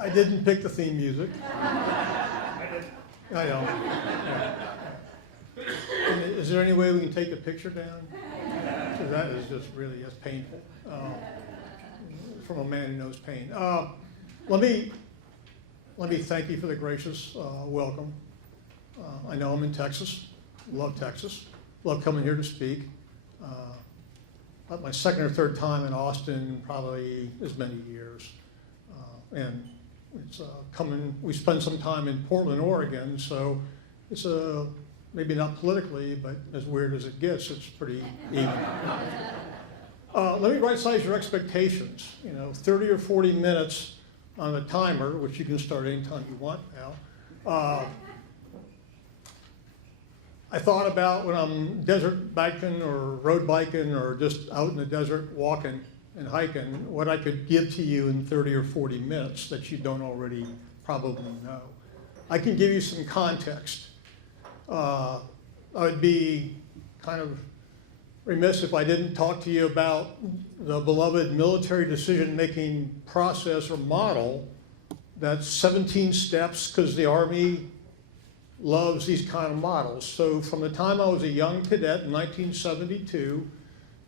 I didn't pick the theme music. I know. And is there any way we can take the picture down? Because that is just really just painful. From a man who knows pain. Let me thank you for the gracious welcome. I know I'm in Texas. Love Texas. Love coming here to speak. My second or third time in Austin in probably as many years. And it's we spent some time in Portland, Oregon, so it's maybe not politically, but as weird as it gets, it's pretty even. Let me right-size your expectations. 30 or 40 minutes on a timer, which you can start anytime you want now. I thought about when I'm desert biking or road biking or just out in the desert walking and hiking, what I could give to you in 30 or 40 minutes that you don't already probably know. I can give you some context. I would be kind of remiss if I didn't talk to you about the beloved military decision-making process or model. That's 17 steps, because the Army loves these kind of models. So from the time I was a young cadet in 1972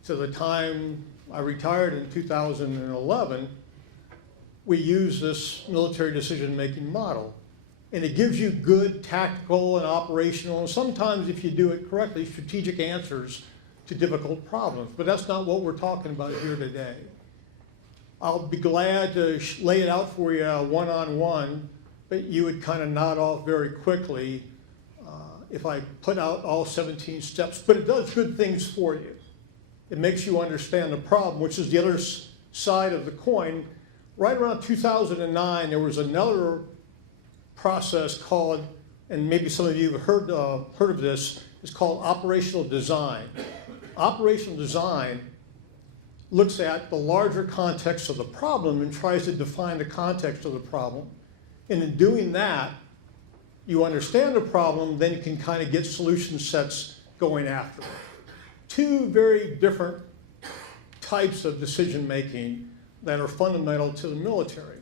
to the time I retired in 2011, we use this military decision-making model. And it gives you good tactical and operational, and sometimes if you do it correctly, strategic answers to difficult problems. But that's not what we're talking about here today. I'll be glad to lay it out for you one-on-one, but you would kind of nod off very quickly if I put out all 17 steps. But it does good things for you. It makes you understand the problem, which is the other side of the coin. Right around 2009, there was another process called, and maybe some of you have heard of this, it's called operational design. Operational design looks at the larger context of the problem and tries to define the context of the problem. And in doing that, you understand the problem, then you can kind of get solution sets going after it. Two very different types of decision making that are fundamental to the military.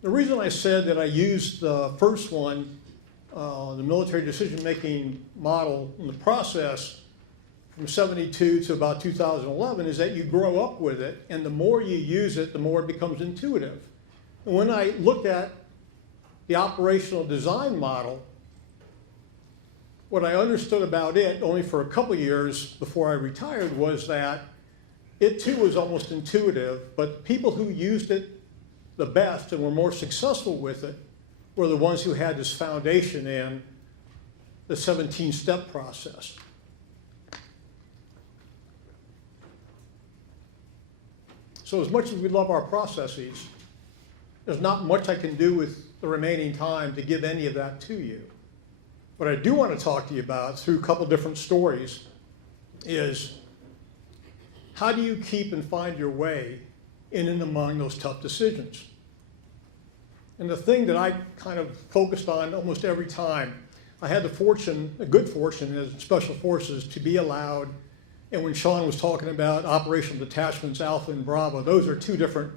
The reason I said that I used the first one, the military decision-making model in the process from 72 to about 2011, is that you grow up with it, and the more you use it, the more it becomes intuitive. And when I looked at the operational design model, what I understood about it, only for a couple years before I retired, was that it too was almost intuitive, but people who used it the best and were more successful with it were the ones who had this foundation in the 17-step process. So as much as we love our processes, there's not much I can do with the remaining time to give any of that to you. What I do want to talk to you about through a couple different stories is how do you keep and find your way in and among those tough decisions? And the thing that I kind of focused on almost every time, I had the fortune, a good fortune as Special Forces, to be allowed, and when Sean was talking about operational detachments, Alpha and Bravo, those are two different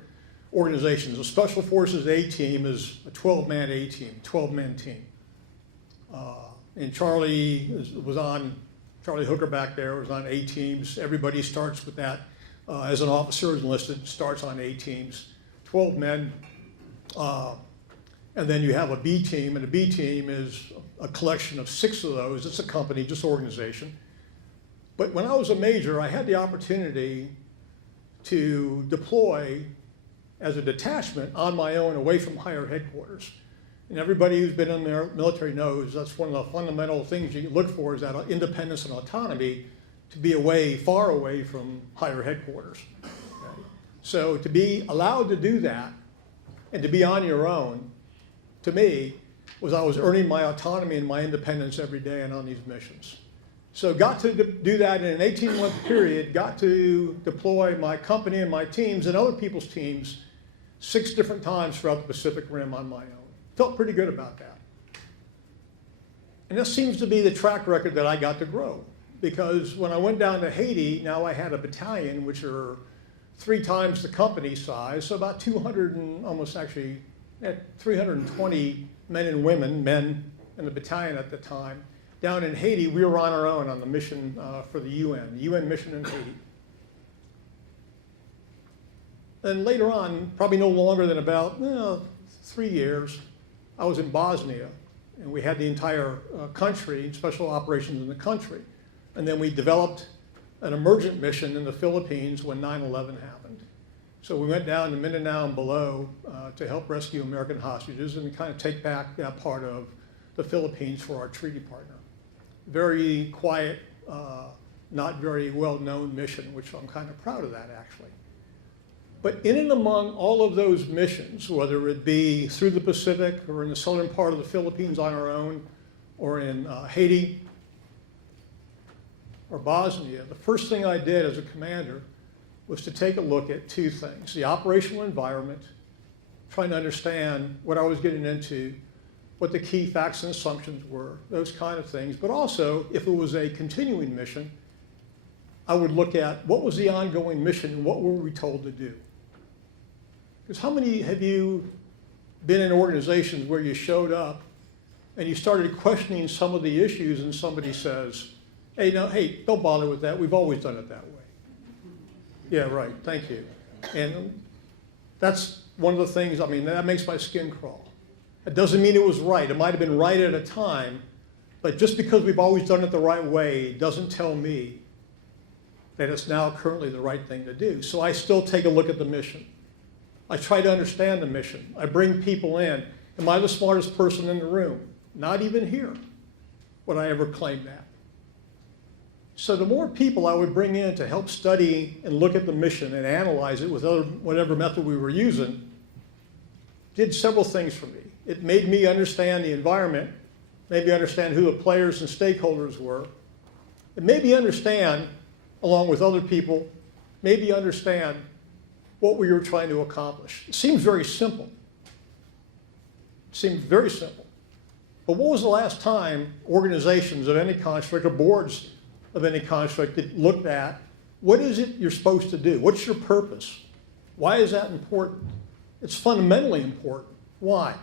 organizations. A Special Forces A-team is a 12-man A-team, 12-man team. And Charlie Hooker back there was on A-teams. Everybody starts with that. As an officer enlisted, starts on A-teams, 12 men. And then you have a B team, and a B team is a collection of 6 of those. It's a company, just organization. But when I was a major, I had the opportunity to deploy as a detachment on my own away from higher headquarters. And everybody who's been in the military knows that's one of the fundamental things you look for, is that independence and autonomy, to be away, far away from higher headquarters. Okay? So to be allowed to do that and to be on your own, to me, was I was earning my autonomy and my independence every day and on these missions. So got to do that in an 18-month period, got to deploy my company and my teams and other people's teams 6 different times throughout the Pacific Rim on my own. Felt pretty good about that. And this seems to be the track record that I got to grow. Because when I went down to Haiti, now I had a battalion, which are 3 times the company size, so about 200 and almost actually had 320 men and women, men in the battalion at the time. Down in Haiti, we were on our own on the mission for the UN mission in Haiti. And later on, probably no longer than about 3 years, I was in Bosnia, and we had the entire country, special operations in the country. And then we developed an emergent mission in the Philippines when 9/11 happened. So we went down to Mindanao and below to help rescue American hostages and kind of take back that part of the Philippines for our treaty partner. Very quiet, not very well-known mission, which I'm kind of proud of that, actually. But in and among all of those missions, whether it be through the Pacific or in the southern part of the Philippines on our own, or in Haiti or Bosnia, the first thing I did as a commander was to take a look at two things: the operational environment, trying to understand what I was getting into, what the key facts and assumptions were, those kind of things. But also, if it was a continuing mission, I would look at what was the ongoing mission and what were we told to do. Because how many have you been in organizations where you showed up and you started questioning some of the issues and somebody says, hey, don't bother with that, we've always done it that way. Yeah, right, thank you. And that's one of the things, that makes my skin crawl. It doesn't mean it was right. It might have been right at a time, but just because we've always done it the right way doesn't tell me that it's now currently the right thing to do. So I still take a look at the mission. I try to understand the mission. I bring people in. Am I the smartest person in the room? Not even here would I ever claim that. So the more people I would bring in to help study and look at the mission and analyze it with whatever method we were using, did several things for me. It made me understand the environment, made me understand who the players and stakeholders were. It made me understand, along with other people, maybe understand what we were trying to accomplish. It seems very simple. It seems very simple. But what was the last time organizations of any construct or boards of any construct that looked at what is it you're supposed to do? What's your purpose? Why is that important? It's fundamentally important. Why?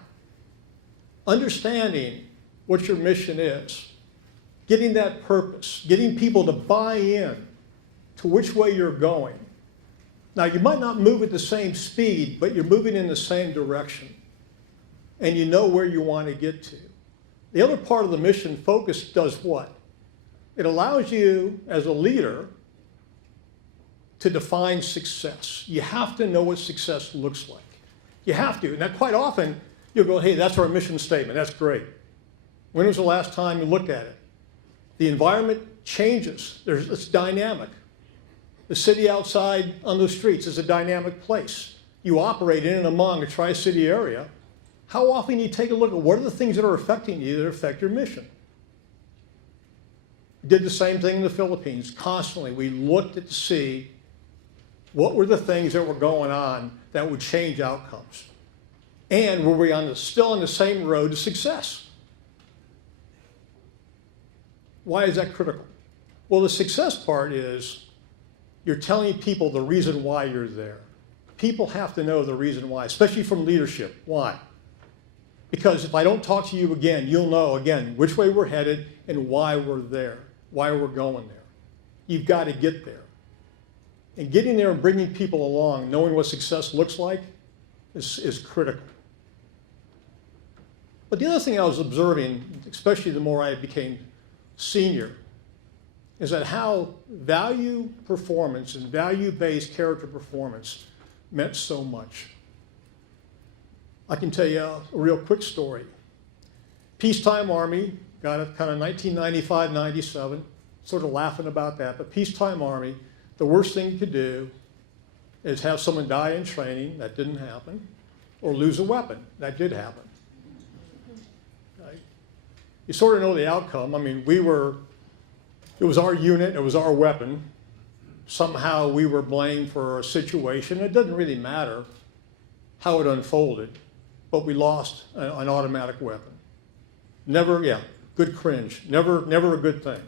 Understanding what your mission is, getting that purpose, getting people to buy in to which way you're going. Now, you might not move at the same speed, but you're moving in the same direction, and you know where you want to get to. The other part of the mission focus does what? It allows you, as a leader, to define success. You have to know what success looks like. You have to. Now, quite often, you'll go, hey, that's our mission statement. That's great. When was the last time you looked at it? The environment changes. It's dynamic. The city outside on the streets is a dynamic place. You operate in and among a Tri-City area. How often do you take a look at what are the things that are affecting you that affect your mission? We did the same thing in the Philippines. Constantly, we looked to see what were the things that were going on that would change outcomes. And were we still on the same road to success? Why is that critical? Well, the success part is you're telling people the reason why you're there. People have to know the reason why, especially from leadership. Why? Because if I don't talk to you again, you'll know, again, which way we're headed and why we're there, why we're going there. You've got to get there. And getting there and bringing people along, knowing what success looks like, is critical. But the other thing I was observing, especially the more I became senior, is that how value performance and value-based character performance meant so much. I can tell you a real quick story. Peacetime Army, got it kind of 1995, 97, sort of laughing about that, but peacetime Army, the worst thing you could do is have someone die in training, that didn't happen, or lose a weapon, that did happen. Right? You sort of know the outcome. It was our unit, it was our weapon. Somehow we were blamed for a situation. It doesn't really matter how it unfolded, but we lost an automatic weapon. Never, good cringe, never a good thing.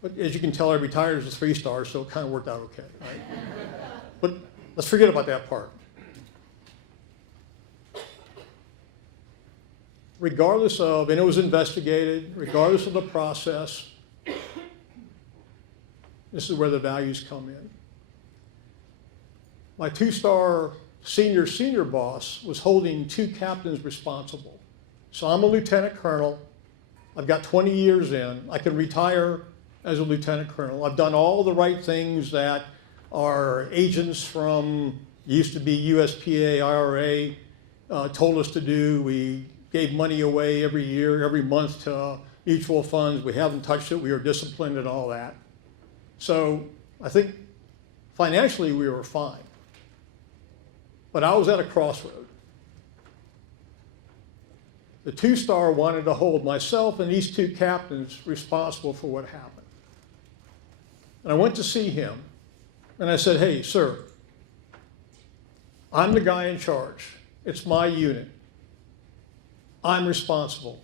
But as you can tell, I retired as a 3-star, so it kind of worked out okay, right? But let's forget about that part. regardless of, and it was investigated, regardless of the process, this is where the values come in. My two-star senior boss was holding 2 captains responsible. So I'm a lieutenant colonel. I've got 20 years in. I can retire as a lieutenant colonel. I've done all the right things that our agents from, used to be USPA, IRA, told us to do. We gave money away every year, every month to mutual funds. We haven't touched it. We were disciplined and all that. So I think financially we were fine. But I was at a crossroad. The two-star wanted to hold myself and these 2 captains responsible for what happened. And I went to see him, and I said, hey, sir, I'm the guy in charge. It's my unit. I'm responsible.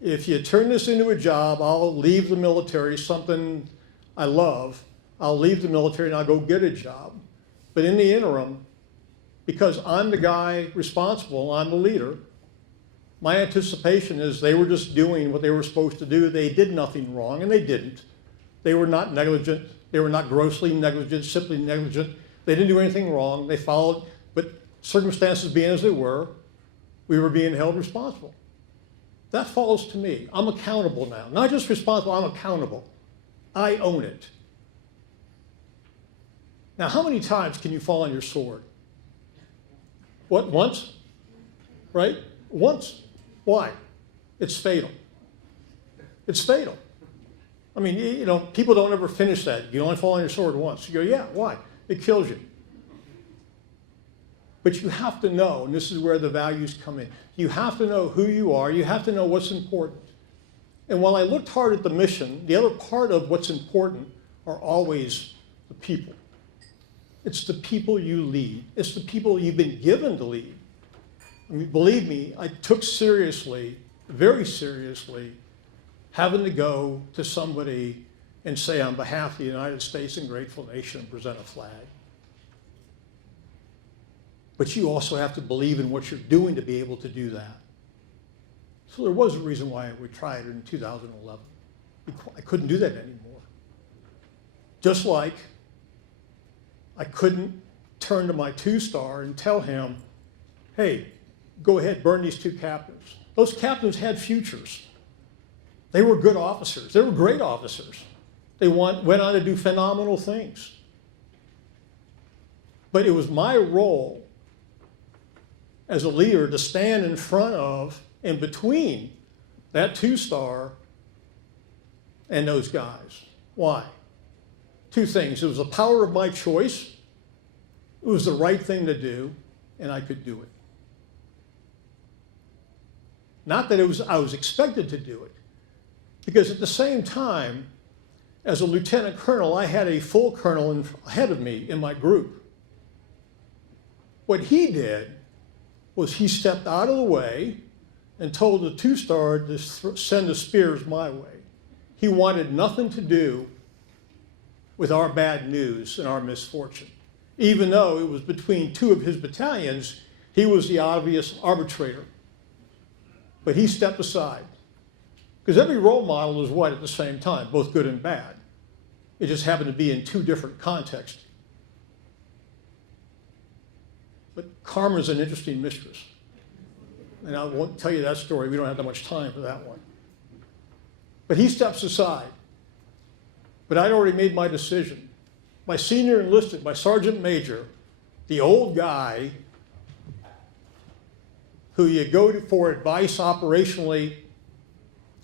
If you turn this into a job, I'll leave the military, something I love. I'll leave the military and I'll go get a job. But in the interim, because I'm the guy responsible, I'm the leader, my anticipation is they were just doing what they were supposed to do. They did nothing wrong, and they didn't. They were not negligent. They were not grossly negligent, simply negligent. They didn't do anything wrong. They followed, but circumstances being as they were, we were being held responsible. That falls to me. I'm accountable now. Not just responsible, I'm accountable. I own it. Now, how many times can you fall on your sword? What, once? Right? Once. Why? It's fatal. It's fatal. I mean, you know, people don't ever finish that. You only fall on your sword once. You go, yeah, why? It kills you. But you have to know, and this is where the values come in, you have to know who you are. You have to know what's important. And while I looked hard at the mission, the other part of what's important are always the people. It's the people you lead. It's the people you've been given to lead. I mean, believe me, I took seriously, very seriously, having to go to somebody and say on behalf of the United States and grateful nation, present a flag. But you also have to believe in what you're doing to be able to do that. So there was a reason why I retired in 2011. I couldn't do that anymore. Just like I couldn't turn to my two-star and tell him, hey, go ahead, burn these 2 captains. Those captains had futures. They were good officers. They were great officers. They went on to do phenomenal things. But it was my role as a leader to stand in front of and between that 2-star and those guys. Why? 2 things. It was the power of my choice. It was the right thing to do, and I could do it. Not that I was expected to do it, because at the same time, as a lieutenant colonel, I had a full colonel ahead of me in my group. What he did was he stepped out of the way and told the 2-star to send the spears my way. He wanted nothing to do with our bad news and our misfortune. Even though it was between 2 of his battalions, he was the obvious arbitrator. But he stepped aside. Because every role model is what at the same time, both good and bad. It just happened to be in 2 different contexts. But karma's an interesting mistress. And I won't tell you that story. We don't have that much time for that one. But he steps aside. But I'd already made my decision. My senior enlisted, my sergeant major, the old guy who you go to for advice operationally,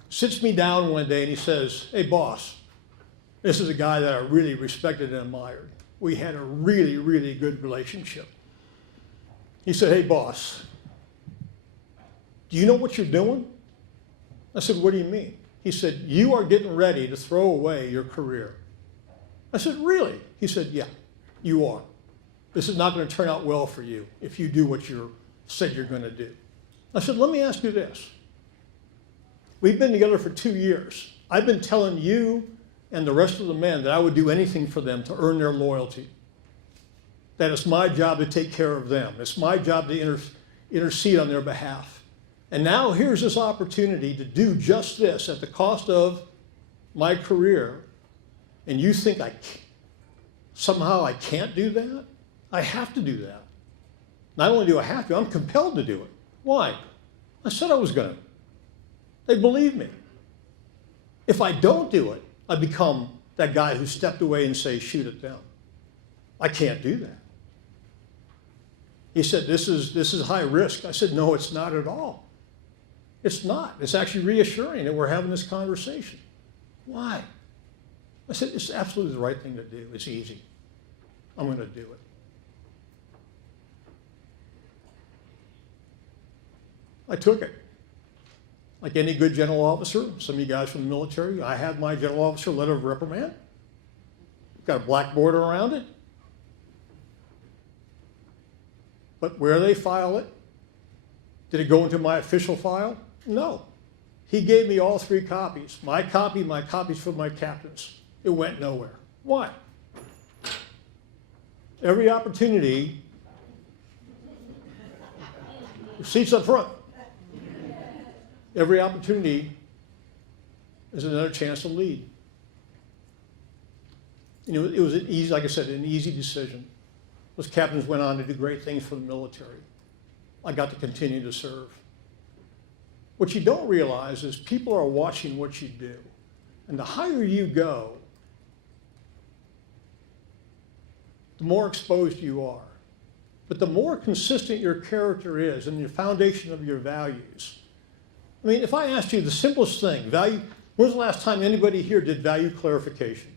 sits me down one day and he says, hey boss, this is a guy that I really respected and admired. We had a really, really good relationship. He said, hey boss, do you know what you're doing? I said, what do you mean? He said, you are getting ready to throw away your career. I said, really? He said, yeah, you are. This is not going to turn out well for you if you do what you said you're going to do. I said, let me ask you this. We've been together for 2 years. I've been telling you and the rest of the men that I would do anything for them to earn their loyalty. That it's my job to take care of them. It's my job to intercede on their behalf. And now here's this opportunity to do just this at the cost of my career. And you think somehow I can't do that? I have to do that. Not only do I have to, I'm compelled to do it. Why? I said I was going to. They believe me. If I don't do it, I become that guy who stepped away and say, shoot at them. I can't do that. He said, this is high risk. I said, no, it's not at all. It's not. It's actually reassuring that we're having this conversation. Why? I said, it's absolutely the right thing to do. It's easy. I'm going to do it. I took it. Like any good general officer, some of you guys from the military, I had my general officer letter of reprimand. Got a black border around it. But where they file it, did it go into my official file? No. He gave me all 3 copies. My copies for my captains. It went nowhere. Why? Every opportunity, seats up front. Every opportunity is another chance to lead. You know, it was an easy, like I said, an easy decision. Those captains went on to do great things for the military. I got to continue to serve. What you don't realize is people are watching what you do. And the higher you go, the more exposed you are. But the more consistent your character is and the foundation of your values. I mean, if I asked you the simplest thing, when was the last time anybody here did value clarification?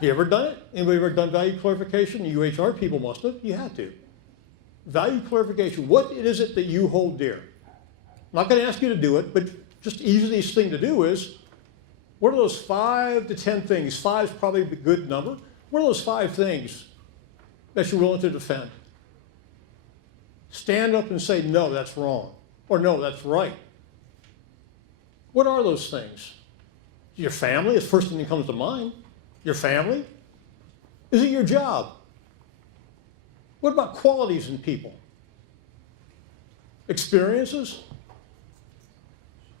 You ever done it? Anybody ever done value clarification? You HR people must have. You had to. Value clarification. What is it that you hold dear? I'm not going to ask you to do it, but just the easiest thing to do is, what are those 5 to 10 things? 5 is probably a good number. What are those 5 things that you're willing to defend? Stand up and say, no, that's wrong. Or no, that's right. What are those things? Your family is the first thing that comes to mind. Your family? Is it your job? What about qualities in people? Experiences?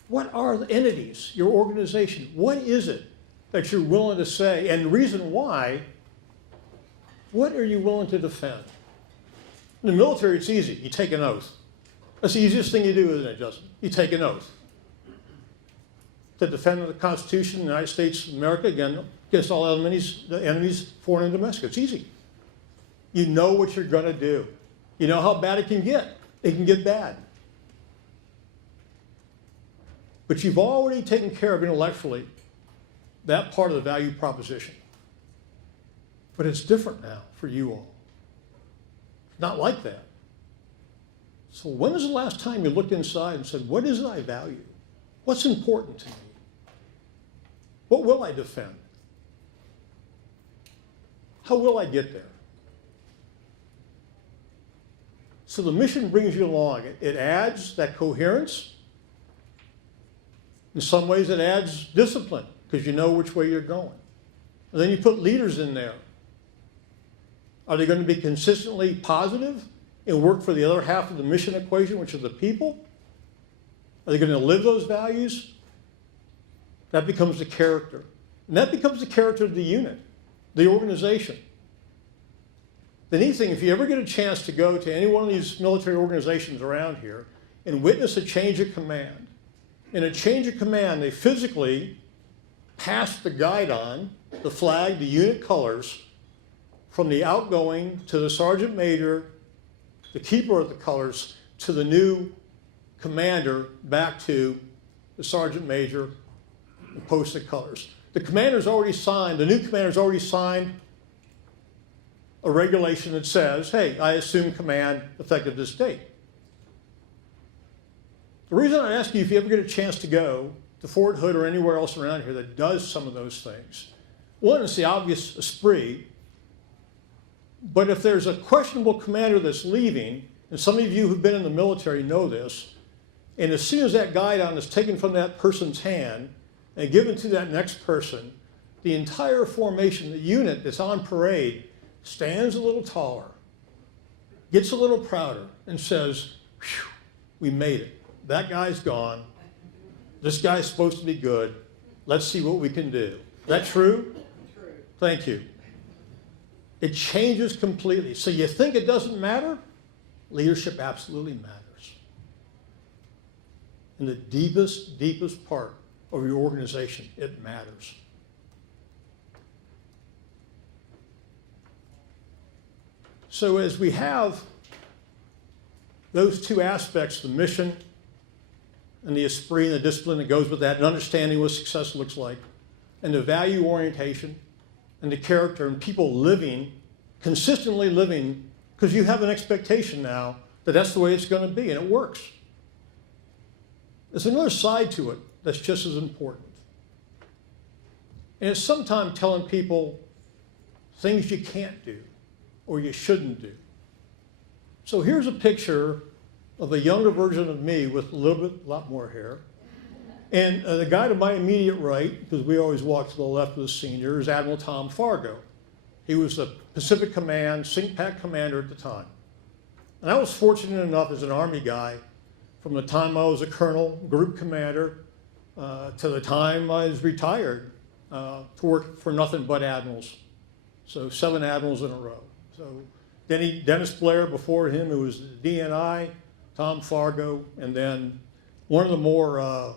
What are the entities, your organization? What is it that you're willing to say? And the reason why, what are you willing to defend? In the military, it's easy. You take an oath. That's the easiest thing you do, isn't it, Justin? You take an oath. To defend the Constitution of the United States of America against all enemies, foreign and domestic. It's easy. You know what you're going to do. You know how bad it can get. It can get bad. But you've already taken care of intellectually that part of the value proposition. But it's different now for you all. It's not like that. So when was the last time you looked inside and said, what is it I value? What's important to me? What will I defend? How will I get there? So the mission brings you along. It adds that coherence. In some ways it adds discipline because you know which way you're going. And then you put leaders in there. Are they going to be consistently positive and work for the other half of the mission equation, which are the people? Are they going to live those values? That becomes the character. And that becomes the character of the unit, the organization. The neat thing, if you ever get a chance to go to any one of these military organizations around here and witness a change of command, in a change of command, they physically pass the guidon, the flag, the unit colors, from the outgoing to the sergeant major, the keeper of the colors, to the new commander, back to the sergeant major, and post the colors. The commander's already signed, the new commander's already signed a regulation that says, hey, I assume command effective this date. The reason I ask you if you ever get a chance to go to Fort Hood or anywhere else around here that does some of those things, one is the obvious esprit, but if there's a questionable commander that's leaving, and some of you who've been in the military know this, and as soon as that guidon is taken from that person's hand and given to that next person, the entire formation, the unit that's on parade, stands a little taller, gets a little prouder, and says, "Phew, we made it." that guy's gone. This guy's supposed to be good. Let's see what we can do. Is that true? True. Thank you. It changes completely. So you think it doesn't matter? Leadership absolutely matters. In the deepest, deepest part of your organization, it matters. So as we have those two aspects, the mission and the esprit and the discipline that goes with that, and understanding what success looks like, and the value orientation and the character and people living, consistently living, because you have an expectation now that that's the way it's going to be, and it works. There's another side to it that's just as important. And it's sometimes telling people things you can't do or you shouldn't do. So here's a picture of a younger version of me with a lot more hair. And the guy to my immediate right, because we always walk to the left of the senior, is Admiral Tom Fargo. He was the Pacific Command CINCPAC commander at the time. And I was fortunate enough as an Army guy, from the time I was a colonel, group commander, to the time I was retired, to work for nothing but admirals. So 7 admirals in a row. So Dennis Blair before him, who was the DNI, Tom Fargo, and then one of the more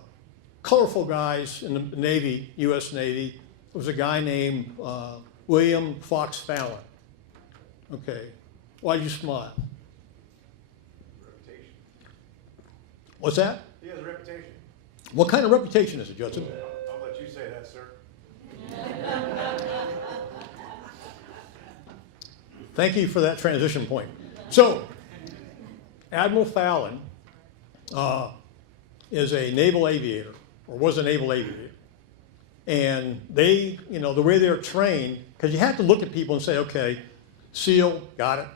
colorful guys in the Navy, U.S. Navy, was a guy named William Fox Fallon. Okay, why'd you smile? Reputation. What's that? He has a reputation. What kind of reputation is it, Judson? I'll let you say that, sir. Thank you for that transition point. So, Admiral Fallon is a naval aviator, or was a naval aviator. And they, the way they're trained, because you have to look at people and say, okay, SEAL, got it.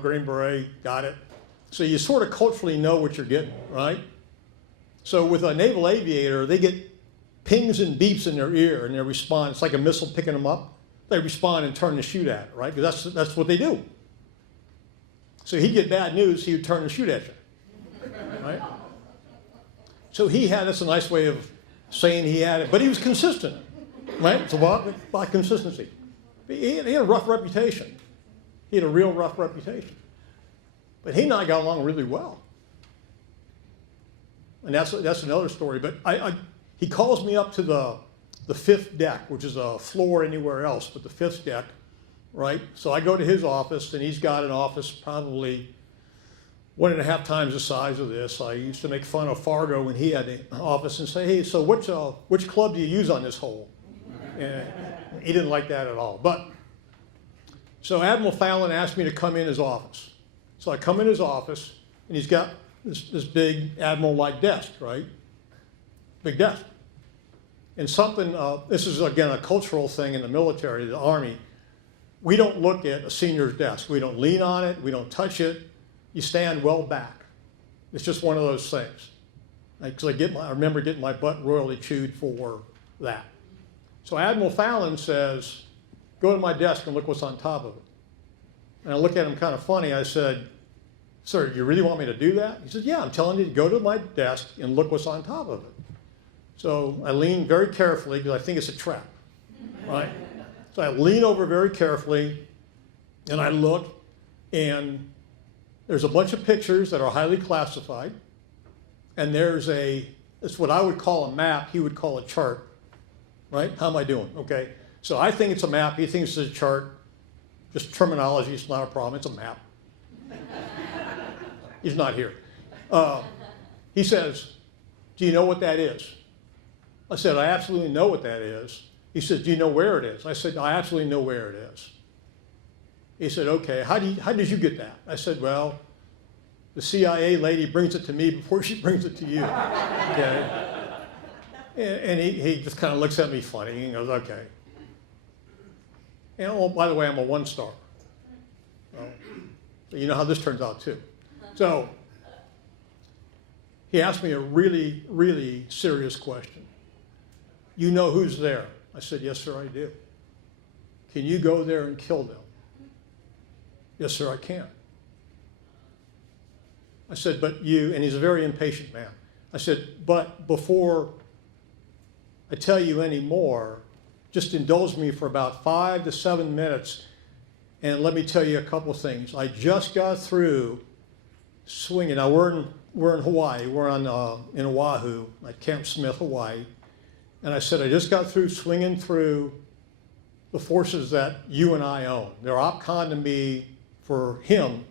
Green Beret, got it. So you sort of culturally know what you're getting, right? So with a naval aviator, they get pings and beeps in their ear, and they respond. It's like a missile picking them up. They respond and turn and shoot at it, right? Because that's what they do. So he'd get bad news, he would turn and shoot at you, right? So that's a nice way of saying he had it, but he was consistent, right? It's about consistency. He had a rough reputation. He had a real rough reputation. But he and I got along really well. And that's another story. But he calls me up to the 5th deck, which is a floor anywhere else, but the 5th deck, right? So I go to his office, and he's got an office probably 1.5 times the size of this. I used to make fun of Fargo when he had an office and say, hey, so which club do you use on this hole? And he didn't like that at all. So Admiral Fallon asked me to come in his office. So I come in his office, and he's got this big admiral-like desk, right? Big desk. And this is again a cultural thing in the military, the Army. We don't look at a senior's desk. We don't lean on it. We don't touch it. You stand well back. It's just one of those things. Because I remember getting my butt royally chewed for that. So Admiral Fallon says, go to my desk and look what's on top of it. And I look at him kind of funny. I said, sir, you really want me to do that? He says, yeah, I'm telling you to go to my desk and look what's on top of it. So I lean very carefully because I think it's a trap, right? So I lean over very carefully, and I look, and there's a bunch of pictures that are highly classified, and it's what I would call a map, he would call a chart, right? How am I doing? Okay. So I think it's a map, he thinks it's a chart. Just terminology, it's not a problem, it's a map. He's not here. He says, do you know what that is? I said, I absolutely know what that is. He said, do you know where it is? I said, I absolutely know where it is. He said, okay, how did you get that? I said, well, the CIA lady brings it to me before she brings it to you. Okay? And he just kind of looks at me funny and goes, okay. And oh, by the way, I'm a 1-star. So you know how this turns out too. So he asked me a really, really serious question. You know who's there? I said, yes, sir, I do. Can you go there and kill them? Yes, sir, I can. I said, but you, and he's a very impatient man. I said, but before I tell you any more, just indulge me for about 5 to 7 minutes, and let me tell you a couple things. I just got through swinging. Now we're in Hawaii. We're in Oahu, at Camp Smith, Hawaii. And I said, I just got through swinging through the forces that you and I own. They're OpCon to me for him.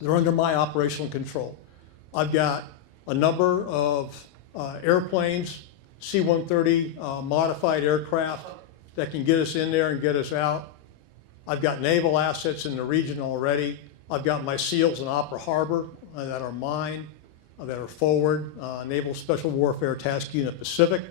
They're under my operational control. I've got a number of airplanes, C-130 modified aircraft that can get us in there and get us out. I've got naval assets in the region already. I've got my SEALs in Opera Harbor that are mine, that are forward, Naval Special Warfare Task Unit Pacific.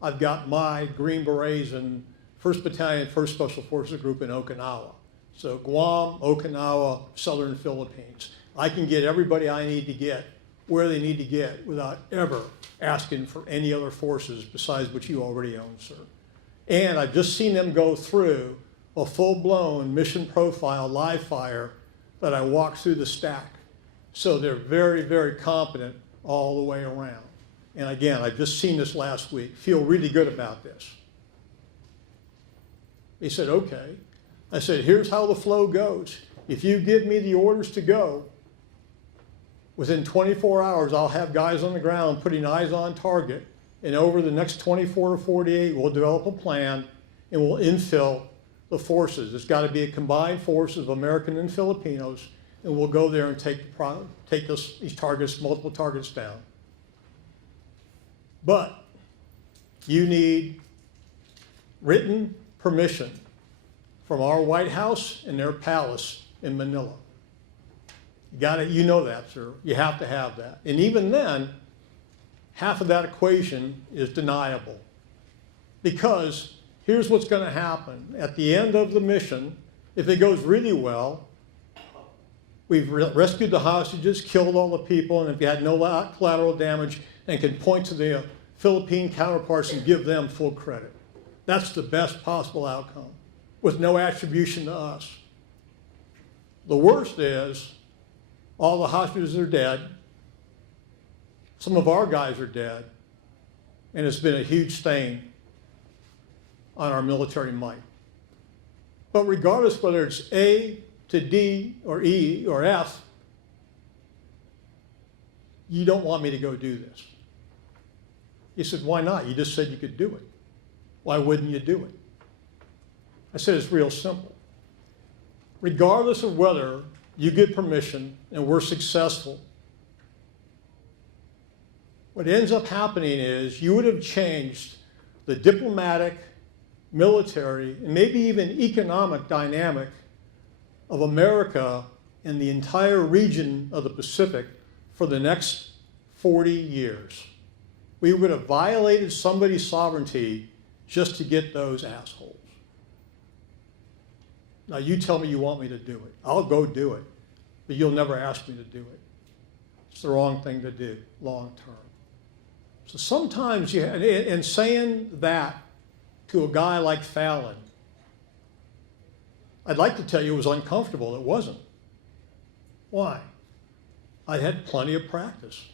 I've got my Green Berets in 1st Battalion, 1st Special Forces Group in Okinawa. So Guam, Okinawa, Southern Philippines. I can get everybody I need to get where they need to get without ever asking for any other forces besides what you already own, sir. And I've just seen them go through a full-blown mission profile live fire that I walked through the stack. So they're very, very competent all the way around. And again, I've just seen this last week. Feel really good about this. He said, okay. I said, here's how the flow goes. If you give me the orders to go, within 24 hours, I'll have guys on the ground putting eyes on target. And over the next 24 to 48, we'll develop a plan and we'll infill the forces. It's got to be a combined force of American and Filipinos, and we'll go there and take these targets, multiple targets down. But you need written permission from our White House and their palace in Manila. You know that, sir. You have to have that. And even then, half of that equation is deniable. Because here's what's going to happen. At the end of the mission, if it goes really well, we've rescued the hostages, killed all the people, and if you had no collateral damage, and can point to the Philippine counterparts and give them full credit. That's the best possible outcome, with no attribution to us. The worst is all the hostages are dead. Some of our guys are dead, and it's been a huge stain on our military might. But regardless whether it's A to D or E or F, you don't want me to go do this. He said, why not? You just said you could do it. Why wouldn't you do it? I said, it's real simple. Regardless of whether you get permission and we're successful, what ends up happening is you would have changed the diplomatic, military, and maybe even economic dynamic of America and the entire region of the Pacific for the next 40 years. We would have violated somebody's sovereignty just to get those assholes. Now you tell me you want me to do it. I'll go do it, but you'll never ask me to do it. It's the wrong thing to do long term. So sometimes, and saying that to a guy like Fallon, I'd like to tell you it was uncomfortable. It wasn't. Why? I had plenty of practice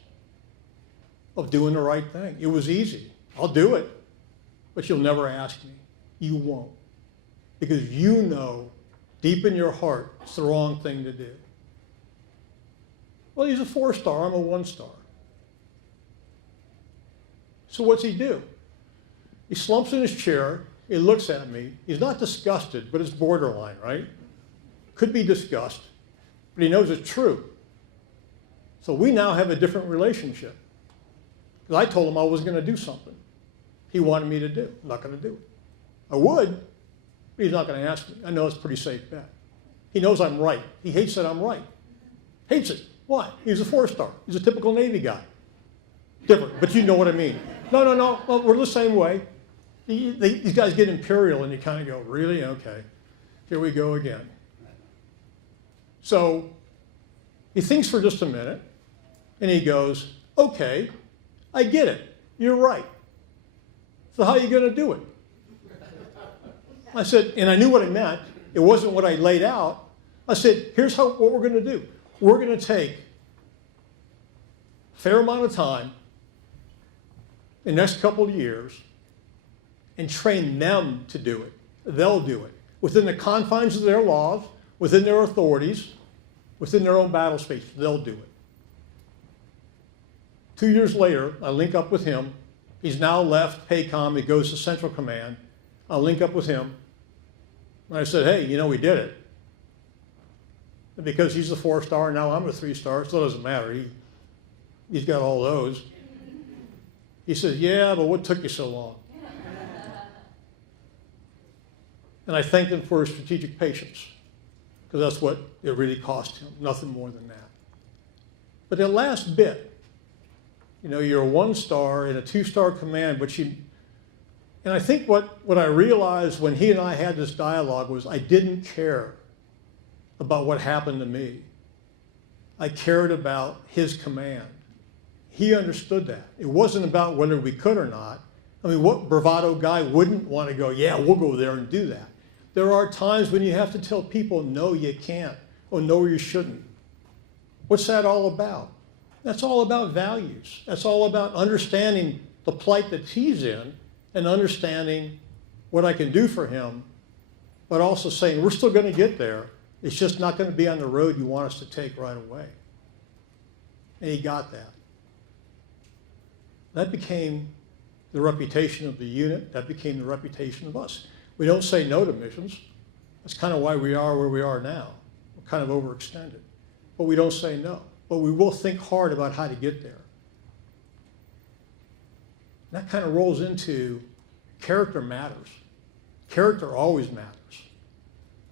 of doing the right thing. It was easy. I'll do it, but you'll never ask me. You won't. Because you know deep in your heart it's the wrong thing to do. Well, he's a 4-star, I'm a 1-star. So what's he do? He slumps in his chair, he looks at me, he's not disgusted, but it's borderline, right? Could be disgust, but he knows it's true. So we now have a different relationship. Because I told him I was going to do something he wanted me to do. I'm not going to do it. I would, but he's not going to ask me. I know it's a pretty safe bet. He knows I'm right. He hates that I'm right. Hates it. Why? He's a 4-star. He's a typical Navy guy. Different, but you know what I mean. No, well, we're the same way. These guys get imperial and you kind of go, really? Okay, here we go again. So he thinks for just a minute and he goes, okay, I get it. You're right. So how are you going to do it? I said, and I knew what I meant. It wasn't what I laid out. I said, here's what we're going to do. We're going to take a fair amount of time the next couple of years and train them to do it. They'll do it within the confines of their laws, within their authorities, within their own battle space. They'll do it. 2 years later, I link up with him. He's now left PACOM. He goes to Central Command. I link up with him. And I said, hey, you know, we did it. And because he's a 4-star, now I'm a 3-star, so it doesn't matter. He's got all those. He says, yeah, but what took you so long? And I thanked him for his strategic patience, because that's what it really cost him, nothing more than that. But the last bit, you know, you're a 1-star in a 2-star command, but and I think what I realized when he and I had this dialogue was I didn't care about what happened to me. I cared about his command. He understood that. It wasn't about whether we could or not. I mean, what bravado guy wouldn't want to go, yeah, we'll go there and do that? There are times when you have to tell people, no, you can't, or no, you shouldn't. What's that all about? That's all about values. That's all about understanding the plight that he's in and understanding what I can do for him, but also saying we're still going to get there. It's just not going to be on the road you want us to take right away. And he got that. That became the reputation of the unit. That became the reputation of us. We don't say no to missions. That's kind of why we are where we are now. We're kind of overextended. But we don't say no. But we will think hard about how to get there. That kind of rolls into character matters. Character always matters.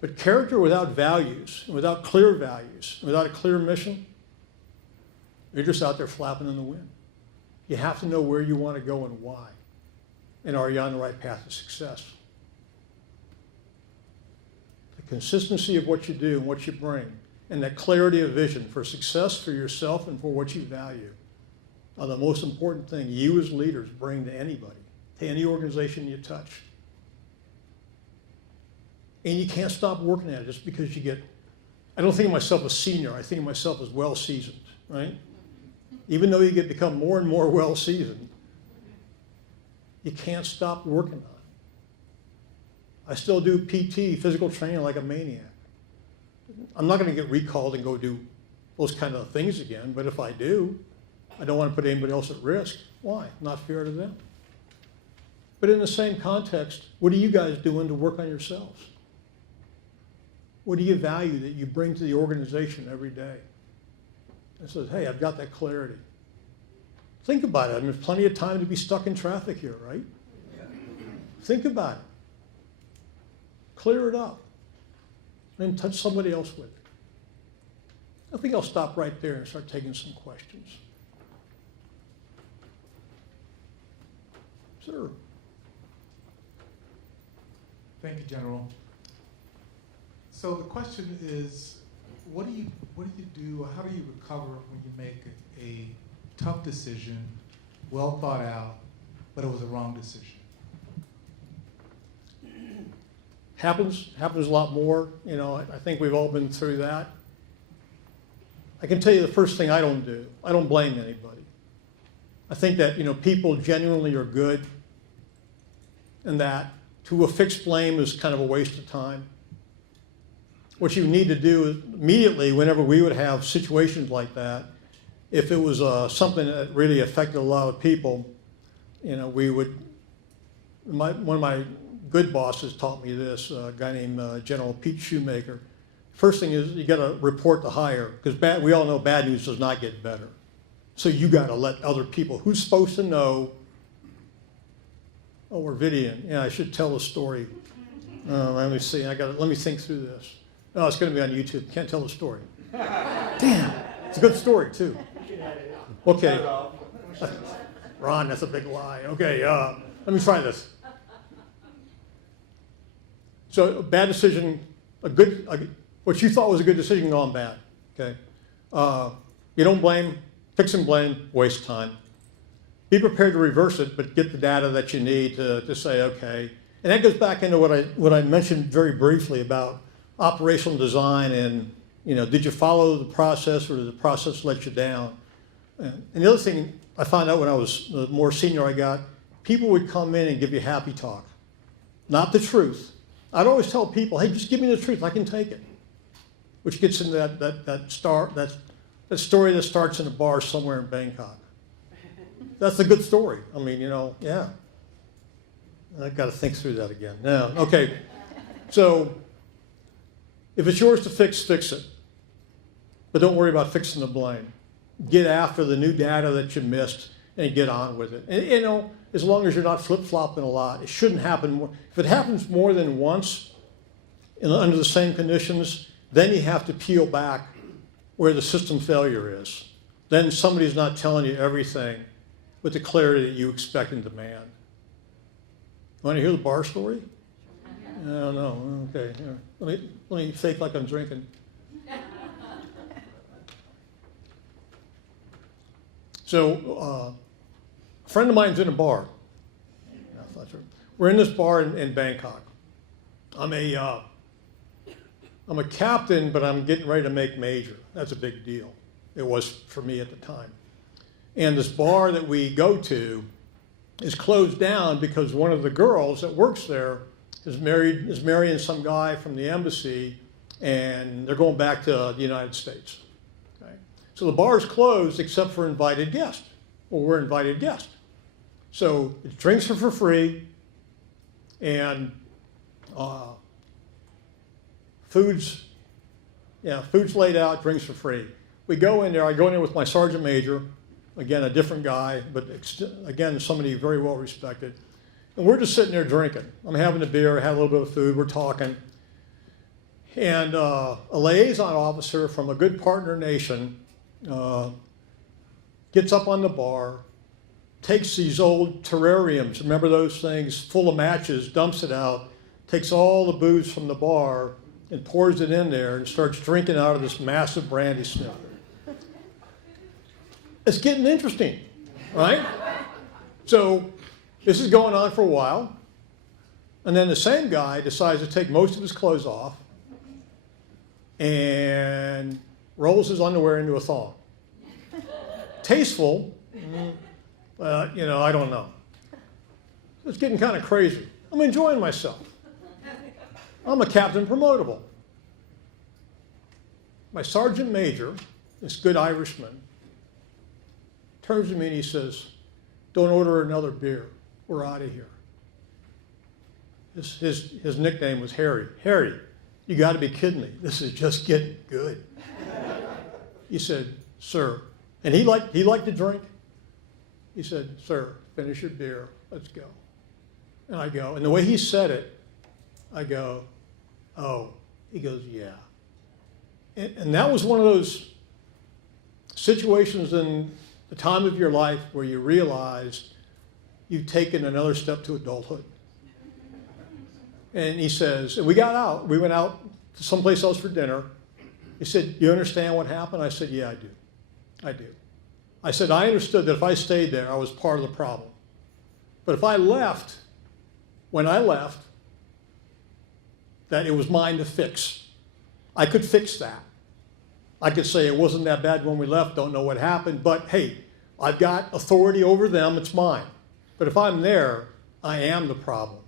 But character without values, and without clear values, and without a clear mission, you're just out there flapping in the wind. You have to know where you want to go and why. And are you on the right path to success? The consistency of what you do and what you bring, and that clarity of vision for success for yourself and for what you value are the most important thing you as leaders bring to anybody, to any organization you touch. And you can't stop working at it just because you get, I don't think of myself as senior, I think of myself as well-seasoned, right? Even though you become more and more well-seasoned, you can't stop working on it. I still do PT, physical training, like a maniac. I'm not going to get recalled and go do those kind of things again, but if I do, I don't want to put anybody else at risk. Why? Not fair to them. But in the same context, what are you guys doing to work on yourselves? What do you value that you bring to the organization every day? And says, hey, I've got that clarity. Think about it. I mean, there's plenty of time to be stuck in traffic here, right? Yeah. Think about it. Clear it up. And touch somebody else with it. I think I'll stop right there and start taking some questions. Sir. Thank you, General. So the question is, what do you do, or how do you recover when you make a tough decision, well thought out, but it was a wrong decision? Happens a lot more. You know, I think we've all been through that. I can tell you the first thing I don't do. I don't blame anybody. I think that, you know, people genuinely are good, and that to affix blame is kind of a waste of time. What you need to do is immediately, whenever we would have situations like that, if it was something that really affected a lot of people, you know, we would, one of my good bosses taught me this, a guy named General Pete Shoemaker. First thing is you got to report the higher, because we all know bad news does not get better. So you got to let other people, who's supposed to know, oh, we're videoing. Yeah, I should tell a story. Let me see, let me think through this. Oh, it's going to be on YouTube. Can't tell the story. Damn, it's a good story too. Okay, Ron, that's a big lie. Okay, let me try this. So a bad decision, what you thought was a good decision gone bad, okay? You don't blame, fix and blame, waste time. Be prepared to reverse it, but get the data that you need to say, okay. And that goes back into what I mentioned very briefly about operational design and, you know, did you follow the process or did the process let you down? And the other thing I found out when I was the more senior I got, people would come in and give you happy talk, not the truth. I'd always tell people, hey, just give me the truth, I can take it. Which gets into that story that starts in a bar somewhere in Bangkok. That's a good story. I mean, yeah. I've got to think through that again. Now, okay. So, if it's yours to fix, fix it. But don't worry about fixing the blame. Get after the new data that you missed and get on with it. And, as long as you're not flip-flopping a lot, it shouldn't happen more. If it happens more than once under the same conditions, then you have to peel back where the system failure is. Then somebody's not telling you everything with the clarity that you expect and demand. Want to hear the bar story? I don't know. Okay. Here. Let me fake like I'm drinking. So, a friend of mine's in a bar. We're in this bar in Bangkok. I'm a captain, but I'm getting ready to make major. That's a big deal. It was for me at the time. And this bar that we go to is closed down because one of the girls that works there is marrying some guy from the embassy, and they're going back to the United States. Okay? So the bar's closed except for invited guests. Well, we're invited guests. So drinks are for free, and food's laid out, drinks are free. We go in there, I go in there with my sergeant major, again, a different guy, but again, somebody very well respected. And we're just sitting there drinking. I'm having a beer, I had a little bit of food, we're talking. And a liaison officer from a good partner nation gets up on the bar, takes these old terrariums, remember those things, full of matches, dumps it out, takes all the booze from the bar and pours it in there and starts drinking out of this massive brandy snifter. It's getting interesting, right? So this is going on for a while, and then the same guy decides to take most of his clothes off and rolls his underwear into a thong. Tasteful, I don't know. It's getting kind of crazy. I'm enjoying myself. I'm a captain promotable. My sergeant major, this good Irishman, turns to me and he says, "Don't order another beer. We're out of here." His nickname was Harry. "Harry, you got to be kidding me. This is just getting good." He said, "Sir," and he liked to drink. He said, "Sir, finish your beer. Let's go." And I go, and the way he said it, I go, "Oh." He goes, "Yeah." And that was one of those situations in the time of your life where you realized you've taken another step to adulthood. And he says, and we got out. We went out to someplace else for dinner. He said, "You understand what happened?" I said, "Yeah, I do. I do." I said, "I understood that if I stayed there, I was part of the problem. But if I left, when I left, that it was mine to fix. I could fix that. I could say it wasn't that bad when we left, don't know what happened, but hey, I've got authority over them, it's mine. But if I'm there, I am the problem."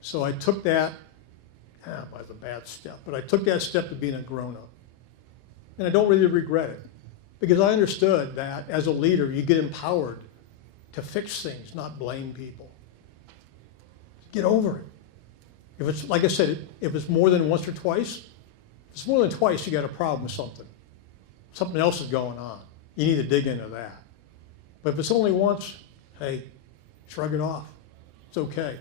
So I took that, it was a bad step, but I took that step to being a grown-up. And I don't really regret it, because I understood that as a leader, you get empowered to fix things, not blame people. Get over it. If it's, like I said, if it's more than once or twice, if it's more than twice, you got a problem with something. Something else is going on. You need to dig into that. But if it's only once, hey, shrug it off. It's okay.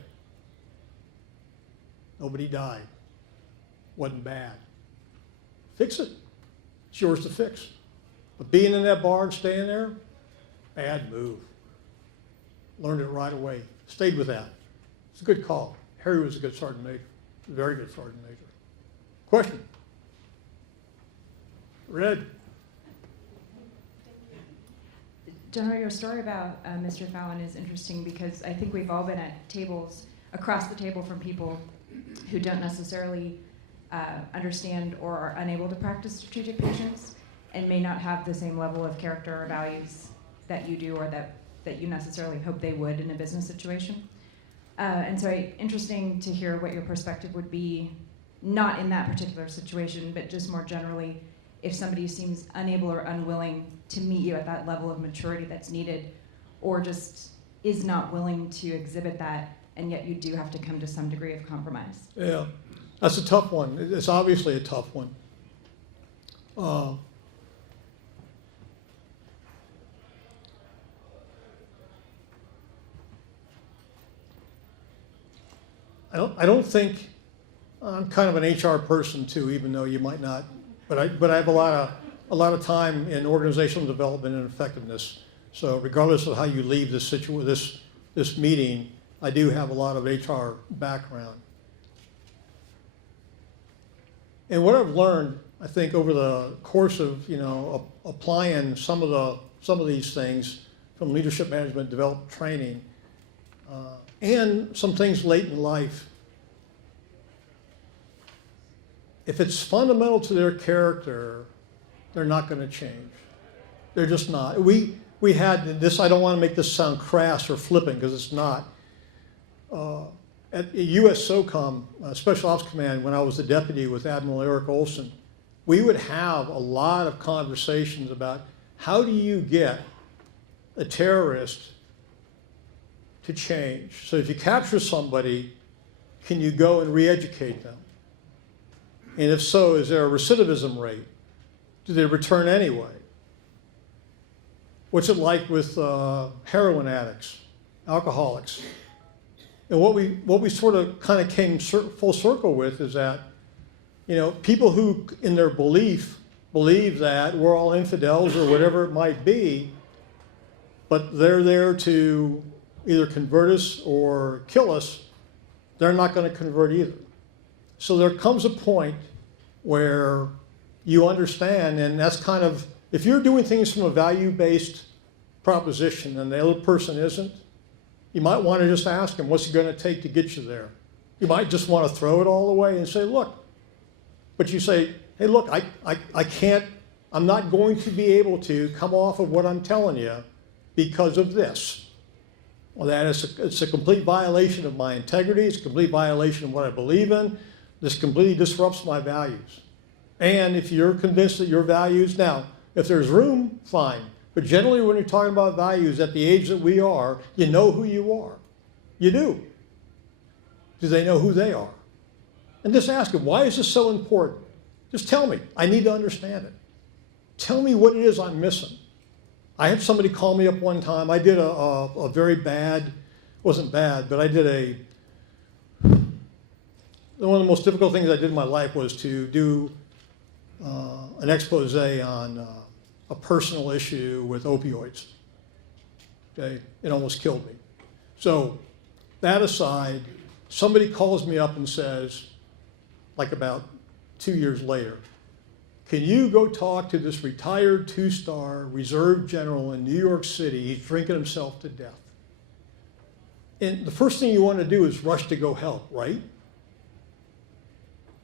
Nobody died. Wasn't bad. Fix it. It's yours to fix. But being in that bar and staying there, bad move. Learned it right away. Stayed with that. It's a good call. Harry was a good sergeant major. Very good sergeant major. Question? Red? General, your story about Mr. Fallon is interesting because I think we've all been at tables, across the table from people who don't necessarily understand or are unable to practice strategic patience and may not have the same level of character or values that you do or that that you necessarily hope they would in a business situation. And so interesting to hear what your perspective would be, not in that particular situation, but just more generally, if somebody seems unable or unwilling to meet you at that level of maturity that's needed, or just is not willing to exhibit that, and yet you do have to come to some degree of compromise. Yeah, that's a tough one. It's obviously a tough one. I don't think, I'm kind of an HR person too, even though you might not, but I have a lot of time in organizational development and effectiveness. So regardless of how you leave this meeting, I do have a lot of HR background. And what I've learned, I think, over the course of applying some of these things from leadership management development training, and some things late in life, if it's fundamental to their character, they're not going to change. They're just not. We had this, I don't want to make this sound crass or flippant because it's not. At US SOCOM, Special Ops Command, when I was the deputy with Admiral Eric Olson, we would have a lot of conversations about how do you get a terrorist to change. So if you capture somebody, can you go and re-educate them? And if so, is there a recidivism rate? Do they return anyway? What's it like with heroin addicts, alcoholics? And what we sort of kind of came full circle with is that, people who in their believe that we're all infidels or whatever it might be, but they're there to either convert us or kill us, they're not going to convert either. So there comes a point where you understand, and that's kind of, if you're doing things from a value-based proposition and the other person isn't, you might want to just ask them, what's it going to take to get you there? You might just want to throw it all away and say, look. But you say, hey, look, I can't, I'm not going to be able to come off of what I'm telling you because of this. Well, it's a complete violation of my integrity. It's a complete violation of what I believe in. This completely disrupts my values. And if you're convinced that your values, now, if there's room, fine. But generally, when you're talking about values at the age that we are, you know who you are. You do. Do they know who they are? And just ask them, why is this so important? Just tell me. I need to understand it. Tell me what it is I'm missing. I had somebody call me up one time. I did a very bad, wasn't bad, but I did one of the most difficult things I did in my life was to do an expose on a personal issue with opioids. Okay, it almost killed me. So that aside, somebody calls me up and says, like about 2 years later, can you go talk to this retired 2-star reserve general in New York City? He's drinking himself to death. And the first thing you want to do is rush to go help, right?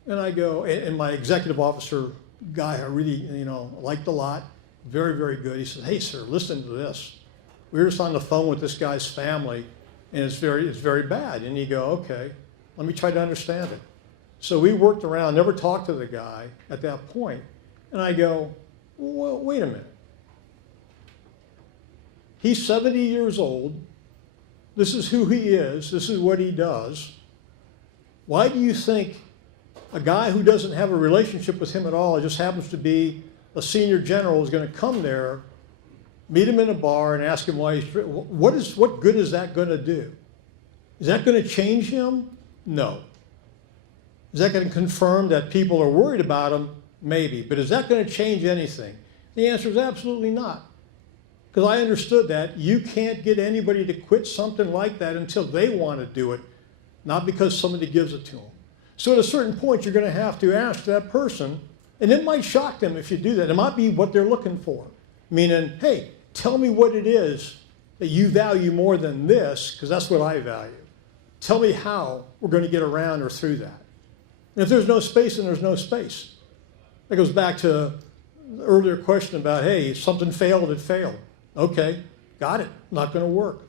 And I go, and my executive officer guy I really, liked a lot, very, very good. He said, hey, sir, listen to this. We were just on the phone with this guy's family, and it's very bad. And you go, okay, let me try to understand it. So we worked around, never talked to the guy at that point. And I go, well, wait a minute. He's 70 years old. This is who he is. This is what he does. Why do you think a guy who doesn't have a relationship with him at all, it just happens to be a senior general, is going to come there, meet him in a bar, and ask him why he's drinking? What good is that going to do? Is that going to change him? No. Is that going to confirm that people are worried about him? Maybe. But is that going to change anything? The answer is absolutely not. Because I understood that you can't get anybody to quit something like that until they want to do it, not because somebody gives it to them. So at a certain point, you're going to have to ask that person, and it might shock them if you do that. It might be what they're looking for. Meaning, hey, tell me what it is that you value more than this, because that's what I value. Tell me how we're going to get around or through that. And if there's no space, then there's no space. That goes back to the earlier question about, hey, if something failed, it failed. Okay, Got it, not gonna work.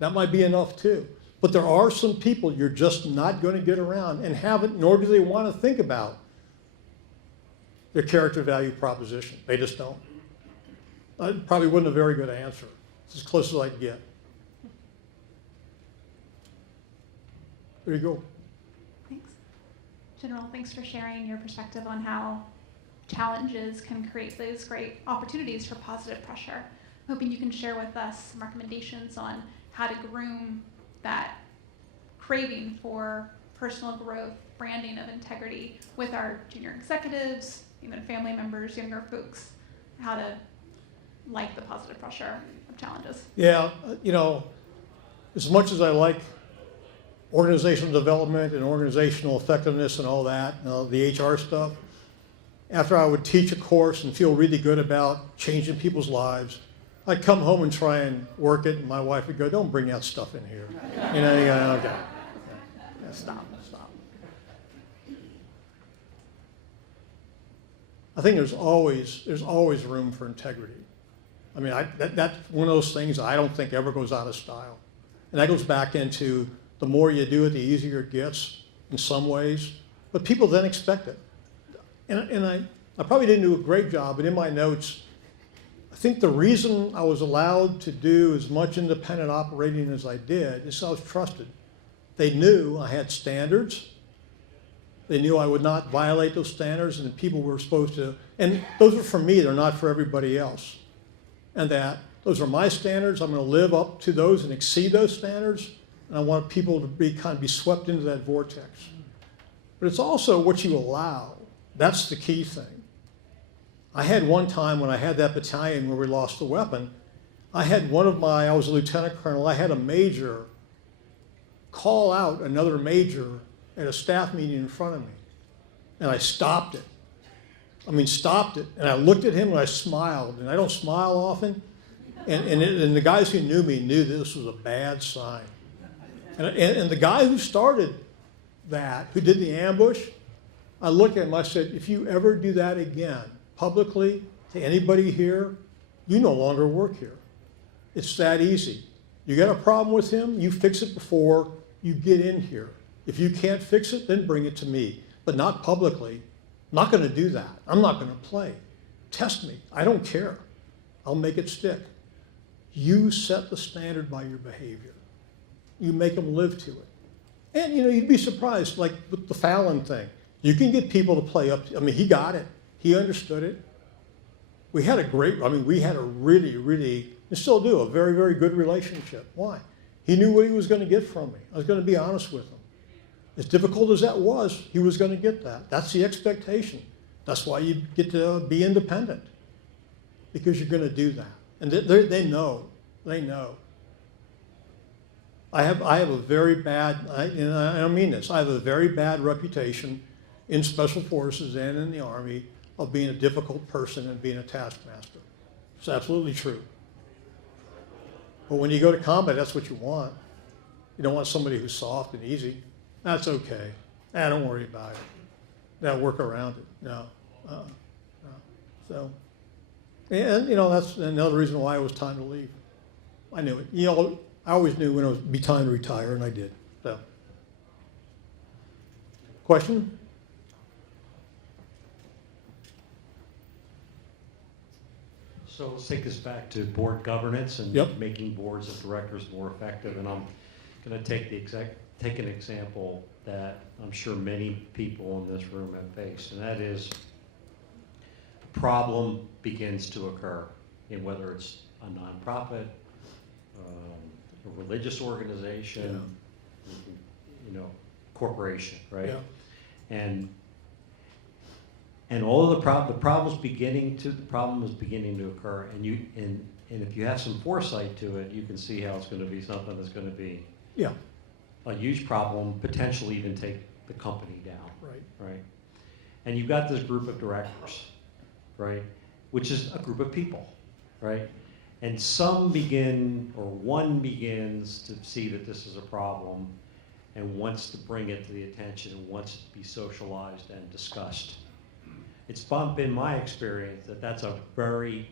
That might be enough too. But there are some people you're just not gonna get around and haven't, nor do they wanna think about their character value proposition. They just don't. That probably wasn't a very good answer. It's as close as I can get. There you go. Thanks. General, thanks for sharing your perspective on how challenges can create those great opportunities for positive pressure. Hoping you can share with us some recommendations on how to groom that craving for personal growth, branding of integrity with our junior executives, even family members, younger folks, how to like the positive pressure of challenges. Yeah, you know, as much as I like organizational development and organizational effectiveness and all that, you know, the HR stuff, after I would teach a course and feel really good about changing people's lives, I'd come home and try and work it, and my wife would go, "Don't bring that stuff in here." You know, you go, okay. Yeah, stop. I think there's always room for integrity. I mean, that's one of those things I don't think ever goes out of style. And that goes back into the more you do it, the easier it gets in some ways. But people then expect it. And I probably didn't do a great job, but in my notes, I think the reason I was allowed to do as much independent operating as I did is I was trusted. They knew I had standards. They knew I would not violate those standards, and the people were supposed to, and those are for me, they're not for everybody else. And that those are my standards, I'm going to live up to those and exceed those standards, and I want people to be kind of be swept into that vortex. But it's also what you allow. That's the key thing. I had one time when I had that battalion where we lost the weapon, I was a lieutenant colonel, I had a major call out another major at a staff meeting in front of me. And I stopped it. I mean, stopped it. And I looked at him and I smiled. And I don't smile often. And the guys who knew me knew this was a bad sign. And the guy who started that, who did the ambush, I looked at him, I said, "If you ever do that again, publicly, to anybody here, you no longer work here. It's that easy. You got a problem with him, you fix it before you get in here. If you can't fix it, then bring it to me, but not publicly. I'm not going to do that. I'm not going to play. Test me. I don't care. I'll make it stick. You set the standard by your behavior. You make them live to it." And, you know, you'd be surprised, like with the Fallon thing. You can get people to play up to, I mean, he got it. He understood it. We had a really, really, and still do, a very, very good relationship. Why? He knew what he was going to get from me. I was going to be honest with him. As difficult as that was, he was going to get that. That's the expectation. That's why you get to be independent, because you're going to do that. And they know. They know. I have a very bad, I don't mean this, I have a very bad reputation in Special Forces and in the Army of being a difficult person and being a taskmaster. It's absolutely true. But when you go to combat, that's what you want. You don't want somebody who's soft and easy. That's okay. Don't worry about it. Now work around it. No. No. So, and you know, that's another reason why it was time to leave. I knew it. You know, I always knew when it would be time to retire, and I did. So, question? So let's take this back to board governance and Yep. making boards of directors more effective. And I'm going to take an example that I'm sure many people in this room have faced, and that is a problem begins to occur in whether it's a nonprofit, a religious organization, you know, corporation, right? Yeah. And all of the problem is beginning to occur, and if you have some foresight to it, you can see how it's going to be something that's going to be a huge problem, potentially even take the company down. Right. And you've got this group of directors, right, which is a group of people, right? And one begins to see that this is a problem and wants to bring it to the attention and wants it to be socialized and discussed. It's been my experience that that's a very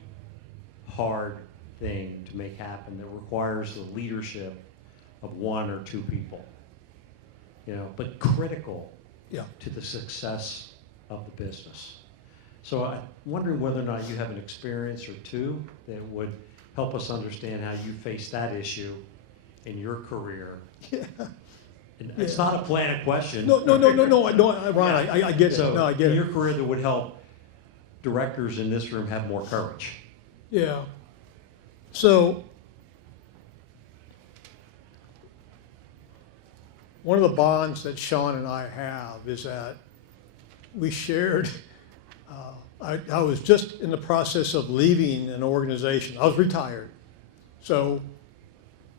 hard thing to make happen that requires the leadership of one or two people, but critical Yeah. to the success of the business. So I'm wondering whether or not you have an experience or two that would help us understand how you face that issue in your career. Yeah. And it's not a planted question. No, Ron, I get it. So No, I get in it. your career that would help directors in this room have more courage. Yeah. So, one of the bonds that Sean and I have is that we shared, I was just in the process of leaving an organization. I was retired. So,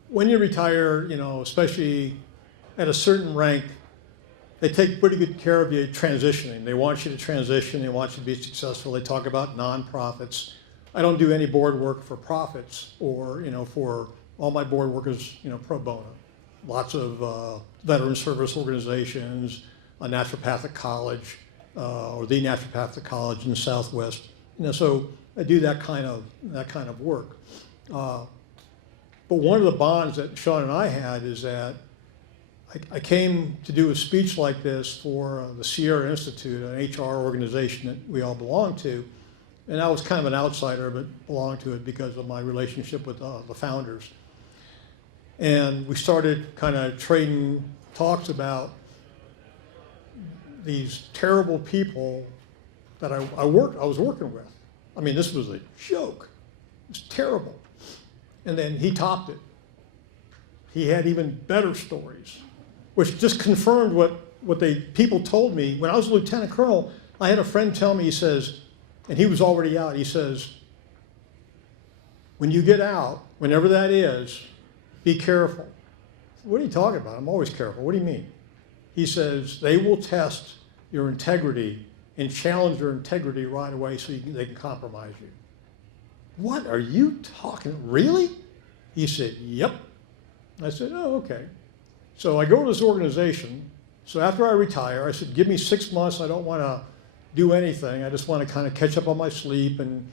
when you retire, especially at a certain rank, they take pretty good care of you transitioning. They want you to transition. They want you to be successful. They talk about nonprofits. I don't do any board work for profits or, for all my board work is, pro bono. Lots of veteran service organizations, a naturopathic college, or the naturopathic college in the Southwest. So I do that kind of work. But one of the bonds that Sean and I had is that I came to do a speech like this for the Sierra Institute, an HR organization that we all belong to. And I was kind of an outsider, but belonged to it because of my relationship with the founders. And we started kind of trading talks about these terrible people that I was working with. I mean, this was a joke. It was terrible. And then he topped it. He had even better stories, which just confirmed what people told me. When I was a lieutenant colonel, I had a friend tell me, he says, and he was already out, he says, when you get out, whenever that is, be careful. What are you talking about? I'm always careful. What do you mean? He says, they will test your integrity and challenge your integrity right away so they can compromise you. What are you talking, really? He said, yep. I said, oh, okay. So I go to this organization. So after I retire, I said, give me 6 months. I don't want to do anything. I just want to kind of catch up on my sleep and,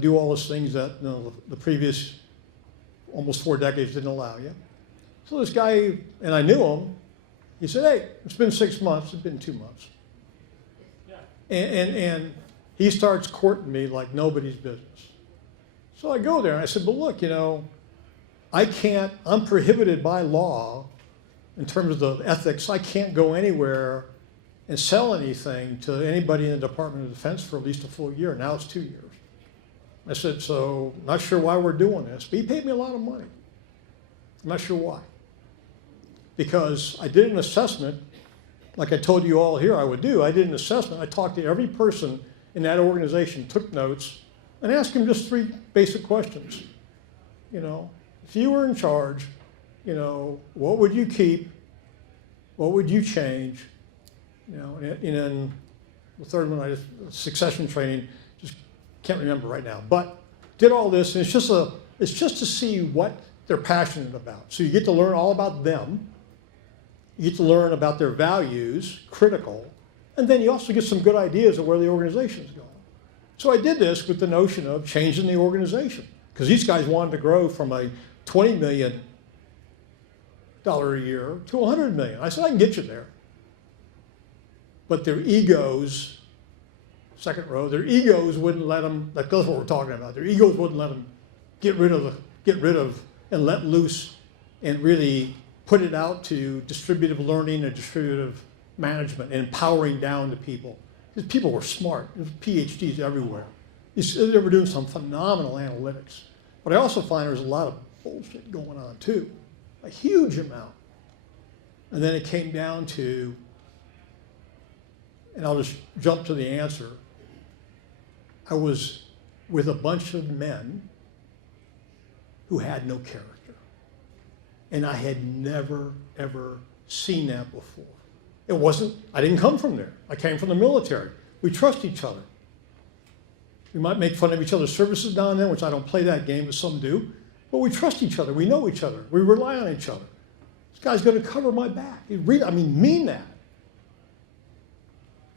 do all those things that the previous almost 4 decades didn't allow you. So this guy, and I knew him, he said, hey, it's been 6 months. It's been 2 months. Yeah. And he starts courting me like nobody's business. So I go there and I said, but look, I'm prohibited by law in terms of the ethics. I can't go anywhere and sell anything to anybody in the Department of Defense for at least a full year. Now it's 2 years. I said, so not sure why we're doing this, but he paid me a lot of money. I'm not sure why. Because I did an assessment, like I told you all here I would do. I did an assessment. I talked to every person in that organization, took notes, and asked him just 3 basic questions. If you were in charge, what would you keep? What would you change? And then the third one, succession training, just can't remember right now. But did all this, and it's just to see what they're passionate about. So you get to learn all about them. You get to learn about their values, critical, and then you also get some good ideas of where the organization is going. So I did this with the notion of changing the organization, because these guys wanted to grow from a $20 million a year to $100 million. I said, I can get you there. But their egos, second row, their egos wouldn't let them, that's what we're talking about, their egos wouldn't let them get rid of and let loose and really put it out to distributive learning and distributive management and empowering down to people. Because people were smart. There's PhDs everywhere. They were doing some phenomenal analytics. But I also find there's a lot of bullshit going on too, a huge amount. And then it came down to, and I'll just jump to the answer, I was with a bunch of men who had no character. And I had never, ever seen that before. I didn't come from there. I came from the military. We trust each other. We might make fun of each other's services down there, which I don't play that game, but some do. But we trust each other. We know each other. We rely on each other. This guy's going to cover my back. Mean that.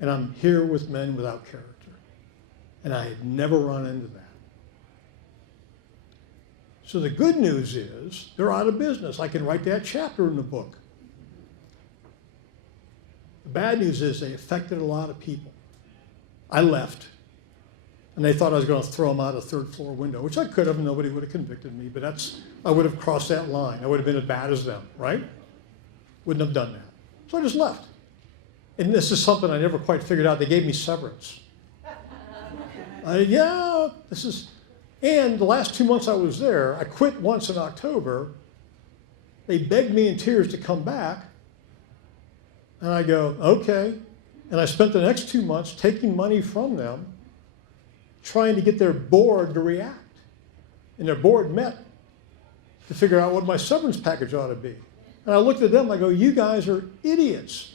And I'm here with men without character. And I had never run into that. So the good news is they're out of business. I can write that chapter in the book. The bad news is they affected a lot of people. I left, and they thought I was going to throw them out a third-floor window, which I could have, and nobody would have convicted me, but I would have crossed that line. I would have been as bad as them, right? Wouldn't have done that. So I just left. And this is something I never quite figured out. They gave me severance. And the last 2 months I was there, I quit once in October. They begged me in tears to come back. And I go, okay. And I spent the next 2 months taking money from them, trying to get their board to react. And their board met to figure out what my severance package ought to be. And I looked at them, I go, you guys are idiots.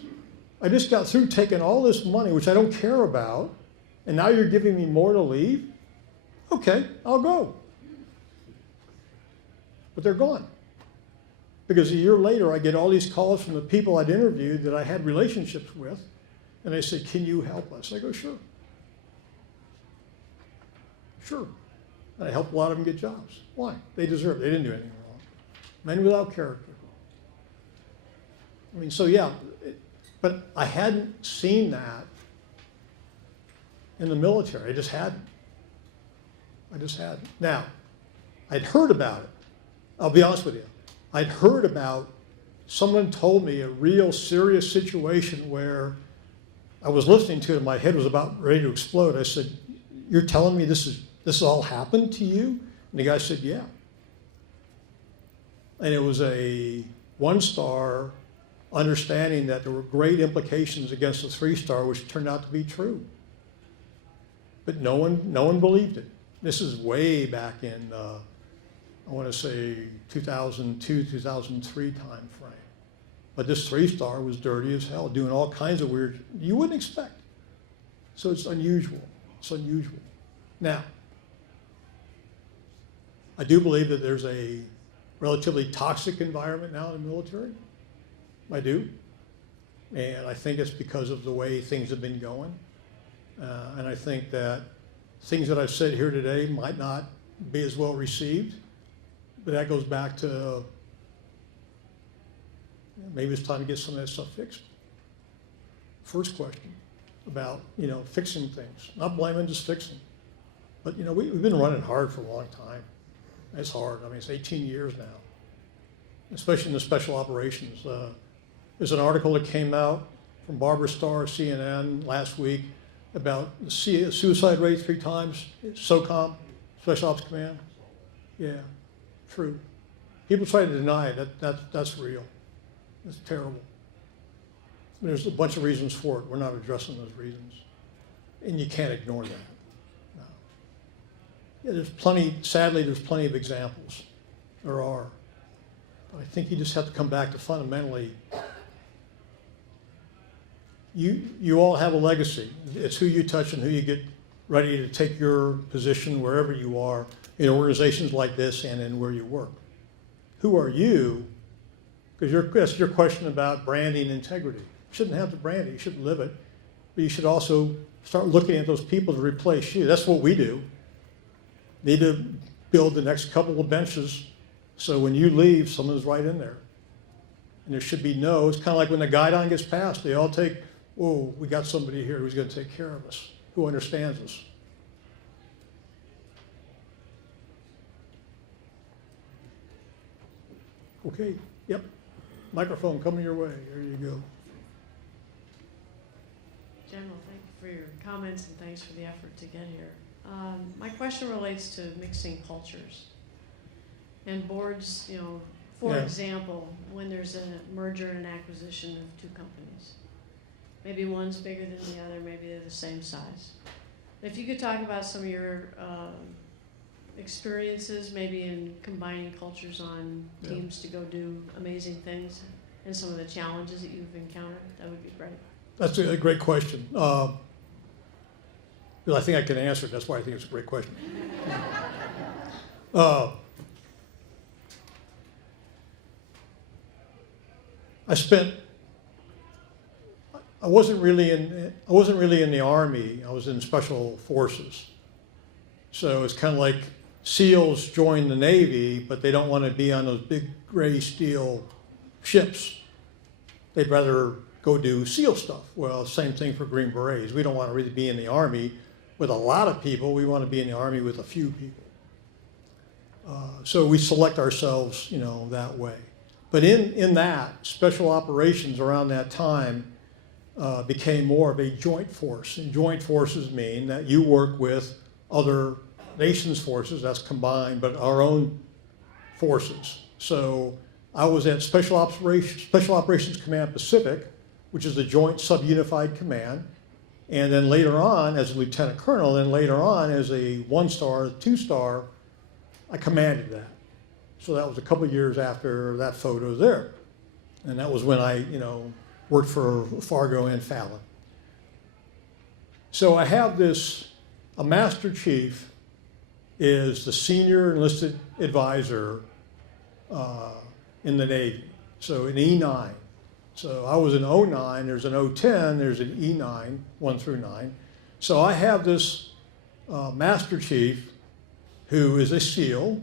I just got through taking all this money, which I don't care about, and now you're giving me more to leave? Okay, I'll go. But they're gone. Because a year later, I get all these calls from the people I'd interviewed that I had relationships with, and they say, can you help us? I go, sure. Sure. And I helped a lot of them get jobs. Why? They deserve it. They didn't do anything wrong. Men without character. I mean, so yeah, but I hadn't seen that in the military. I just hadn't. Now, I'd heard about it. I'll be honest with you. I'd heard about, someone told me a real serious situation where I was listening to it and my head was about ready to explode. I said, you're telling me this all happened to you? And the guy said, yeah. And it was a 1-star understanding that there were great implications against a 3-star, which turned out to be true. But no one believed it. This is way back in, I want to say 2002, 2003 time frame. But this 3-star was dirty as hell, doing all kinds of weird, you wouldn't expect. So it's unusual. It's unusual. Now, I do believe that there's a relatively toxic environment now in the military. I do. And I think it's because of the way things have been going. And I think that things that I've said here today might not be as well received, but that goes back to maybe it's time to get some of that stuff fixed. First question about, fixing things. Not blaming, just fixing. But, we've been running hard for a long time. It's hard. I mean, it's 18 years now, especially in the special operations. There's an article that came out from Barbara Starr, CNN, last week about the suicide rate 3 times, SOCOM, Special Ops Command. Yeah, true. People try to deny it. That's real. It's terrible. There's a bunch of reasons for it. We're not addressing those reasons. And you can't ignore that. No. Yeah, sadly, there's plenty of examples. There are. But I think you just have to come back to fundamentally, you all have a legacy. It's who you touch and who you get ready to take your position wherever you are in organizations like this and in where you work. Who are you? Because that's your question about branding integrity. You shouldn't have to brand it, you should live it. But you should also start looking at those people to replace you. That's what we do. Need to build the next couple of benches so when you leave, someone's right in there. And there should be it's kind of like when the guideline gets passed, they all take, whoa, we got somebody here who's going to take care of us, who understands us. Okay, yep. Microphone coming your way. There you go. General, thank you for your comments and thanks for the effort to get here. My question relates to mixing cultures. And boards, for example, when there's a merger and an acquisition of 2 companies. Maybe one's bigger than the other, maybe they're the same size. If you could talk about some of your experiences, maybe in combining cultures on teams to go do amazing things, and some of the challenges that you've encountered, that would be great. That's a great question. Well, I think I can answer it. That's why I think it's a great question. I wasn't really in the Army. I was in Special Forces. So it's kind of like SEALs join the Navy, but they don't want to be on those big gray steel ships. They'd rather go do SEAL stuff. Well, same thing for Green Berets. We don't want to really be in the Army with a lot of people. We want to be in the Army with a few people. So we select ourselves, that way. But in that, special operations around that time became more of a joint force. And joint forces mean that you work with other nations' forces, that's combined, but our own forces. So I was at Special Operations Command Pacific, which is the Joint Subunified Command. And then later on, as a lieutenant colonel, then later on as a 1-star, 2-star, I commanded that. So that was a couple of years after that photo there. And that was when I, worked for Fargo and Fallon. So I have this, a Master Chief is the senior enlisted advisor in the Navy. So an E9. So I was an 09, there's an 010, there's an E9, 1 through 9. So I have this Master Chief who is a SEAL,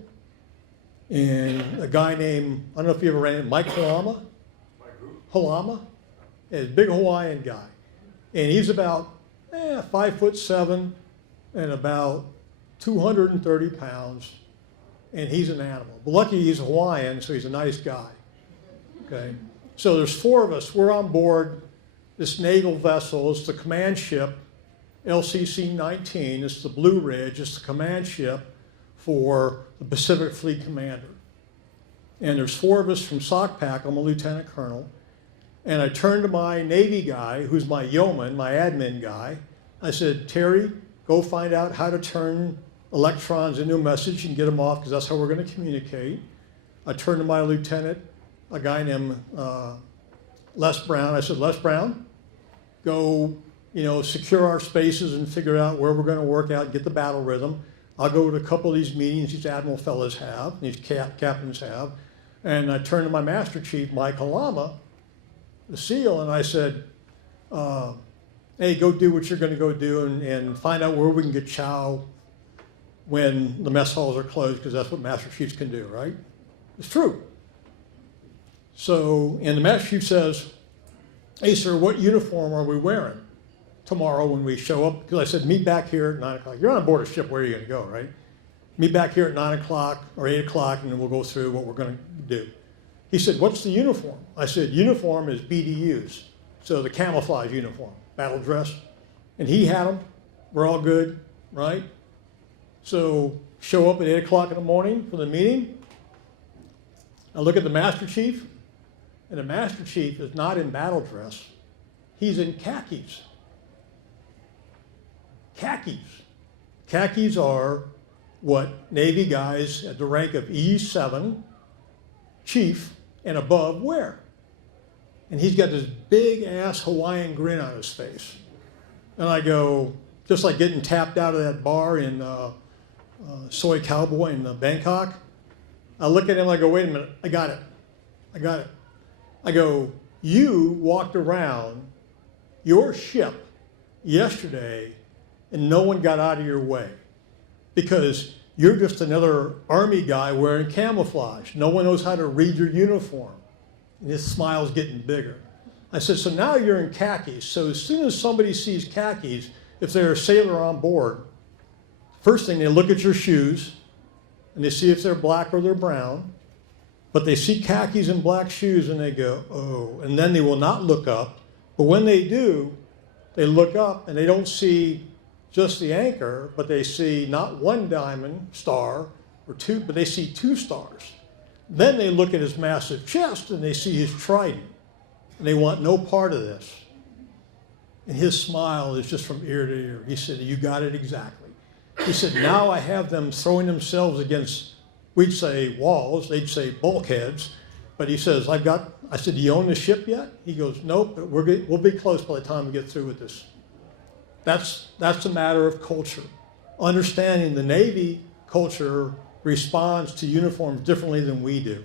and a guy named, I don't know if you ever ran into Mike Halama? Halama? Yeah, he's a big Hawaiian guy. And he's about 5'7" and about 230 pounds, and he's an animal. But lucky he's Hawaiian, so he's a nice guy. Okay? So there's 4 of us. We're on board this naval vessel. It's the command ship, LCC-19. It's the Blue Ridge. It's the command ship for the Pacific Fleet Commander. And there's 4 of us from SOCPAC. I'm a lieutenant colonel. And I turned to my Navy guy, who's my yeoman, my admin guy. I said, Terry, go find out how to turn electrons into a message and get them off, because that's how we're going to communicate. I turned to my lieutenant, a guy named Les Brown. I said, Les Brown, go, secure our spaces and figure out where we're going to work out, get the battle rhythm. I'll go to a couple of these meetings these admiral fellas have, these captains have. And I turned to my Master Chief, Mike Halama, the SEAL, and I said, hey, go do what you're going to go do and find out where we can get chow when the mess halls are closed, because that's what Master Chiefs can do, right? It's true. So, and the Master Chief says, hey, sir, what uniform are we wearing tomorrow when we show up? Because I said, meet back here at 9 o'clock. You're on board a ship, where are you going to go, right? Meet back here at 9 o'clock or 8 o'clock, and then we'll go through what we're going to do. He said, what's the uniform? I said, uniform is BDUs, so the camouflage uniform, battle dress. And he had them. We're all good, right? So show up at 8 o'clock in the morning for the meeting. I look at the Master Chief, and the Master Chief is not in battle dress. He's in khakis. Khakis. Khakis are what Navy guys at the rank of E7, Chief, and above wear. And he's got this big ass Hawaiian grin on his face. And I go, just like getting tapped out of that bar in Soy Cowboy in Bangkok. I look at him, I go, wait a minute, I got it. I go, you walked around your ship yesterday and no one got out of your way because you're just another Army guy wearing camouflage. No one knows how to read your uniform. And his smile's getting bigger. I said, so now you're in khakis. So as soon as somebody sees khakis, if they're a sailor on board, first thing, they look at your shoes, and they see if they're black or they're brown. But they see khakis and black shoes, and they go, oh. And then they will not look up. But when they do, they look up, and they don't see just the anchor, but they see not one diamond star or 2, but they see 2 stars. Then they look at his massive chest, and they see his trident. And they want no part of this. And his smile is just from ear to ear. He said, you got it exactly. He said, now I have them throwing themselves against, we'd say walls, they'd say bulkheads. But he says, I said, do you own the ship yet? He goes, nope, but we'll be close by the time we get through with this. That's a matter of culture. Understanding the Navy culture responds to uniforms differently than we do.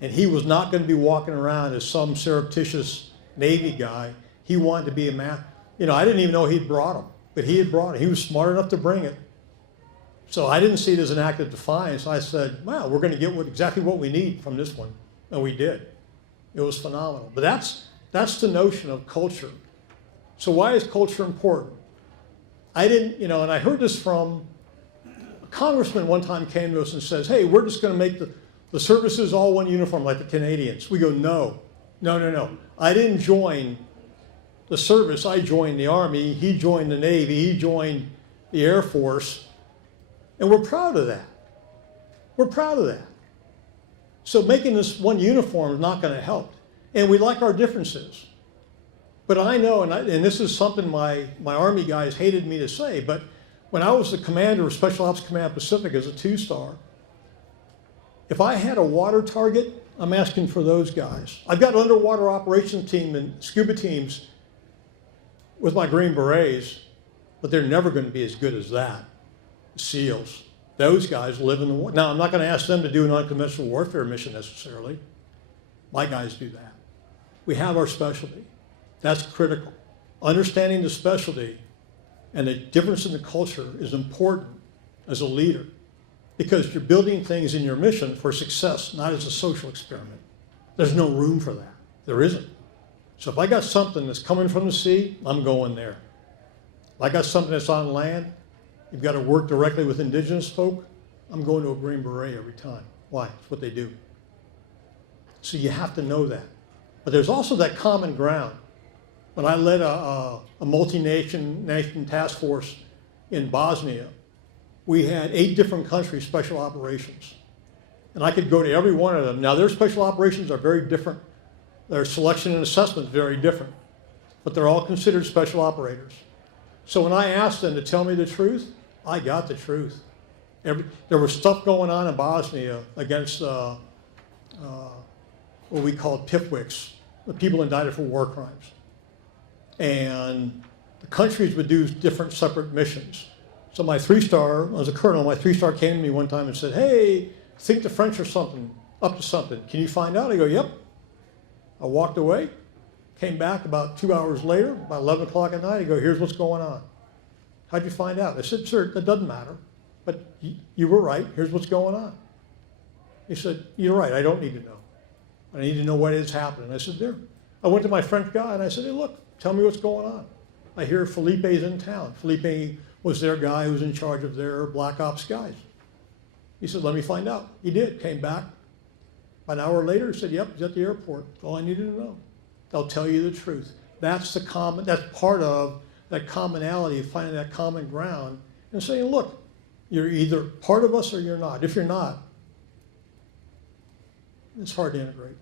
And he was not going to be walking around as some surreptitious Navy guy. He wanted to be a man. I didn't even know he'd brought him, but he had brought it. He was smart enough to bring it. So I didn't see it as an act of defiance. I said, wow, we're going to get exactly what we need from this one. And we did. It was phenomenal. But that's the notion of culture. So why is culture important? I didn't, and I heard this from a congressman one time came to us and says, hey, we're just going to make the services all one uniform like the Canadians. We go, no. I didn't join the service. I joined the Army. He joined the Navy. He joined the Air Force. And we're proud of that. We're proud of that. So making this one uniform is not going to help. And we like our differences. But I know, and this is something my Army guys hated me to say, but when I was the commander of Special Ops Command Pacific as a 2-star, if I had a water target, I'm asking for those guys. I've got an underwater operations team and scuba teams with my Green Berets, but they're never going to be as good as that. SEALs. Those guys live in the water. Now, I'm not going to ask them to do an unconventional warfare mission necessarily. My guys do that. We have our specialty. That's critical. Understanding the specialty and the difference in the culture is important as a leader because you're building things in your mission for success, not as a social experiment. There's no room for that. There isn't. So if I got something that's coming from the sea, I'm going there. If I got something that's on land, you've got to work directly with indigenous folk, I'm going to a Green Beret every time. Why? It's what they do. So you have to know that. But there's also that common ground. When I led a multi-nation task force in Bosnia, we had 8 different countries' special operations. And I could go to every one of them. Now, their special operations are very different. Their selection and assessment is very different. But they're all considered special operators. So when I asked them to tell me the truth, I got the truth. There was stuff going on in Bosnia against what we called PIPWICs, the people indicted for war crimes. And the countries would do different separate missions. So my 3-star, as a colonel, my 3-star came to me one time and said, hey, I think the French are up to something. Can you find out? I go, yep. I walked away, came back about 2 hours later, about 11 o'clock at night. I go, here's what's going on. How'd you find out? I said, sir, that doesn't matter. But you were right. Here's what's going on. He said, you're right. I don't need to know. I need to know what is happening. I said, there. I went to my French guy and I said, hey, look, tell me what's going on. I hear Felipe's in town. Felipe was their guy who was in charge of their Black Ops guys. He said, let me find out. He did. Came back. An hour later, he said, yep, he's at the airport. That's all I needed to know. They'll tell you the truth. That's part of that commonality, of finding that common ground and saying, look, you're either part of us or you're not. If you're not, it's hard to integrate.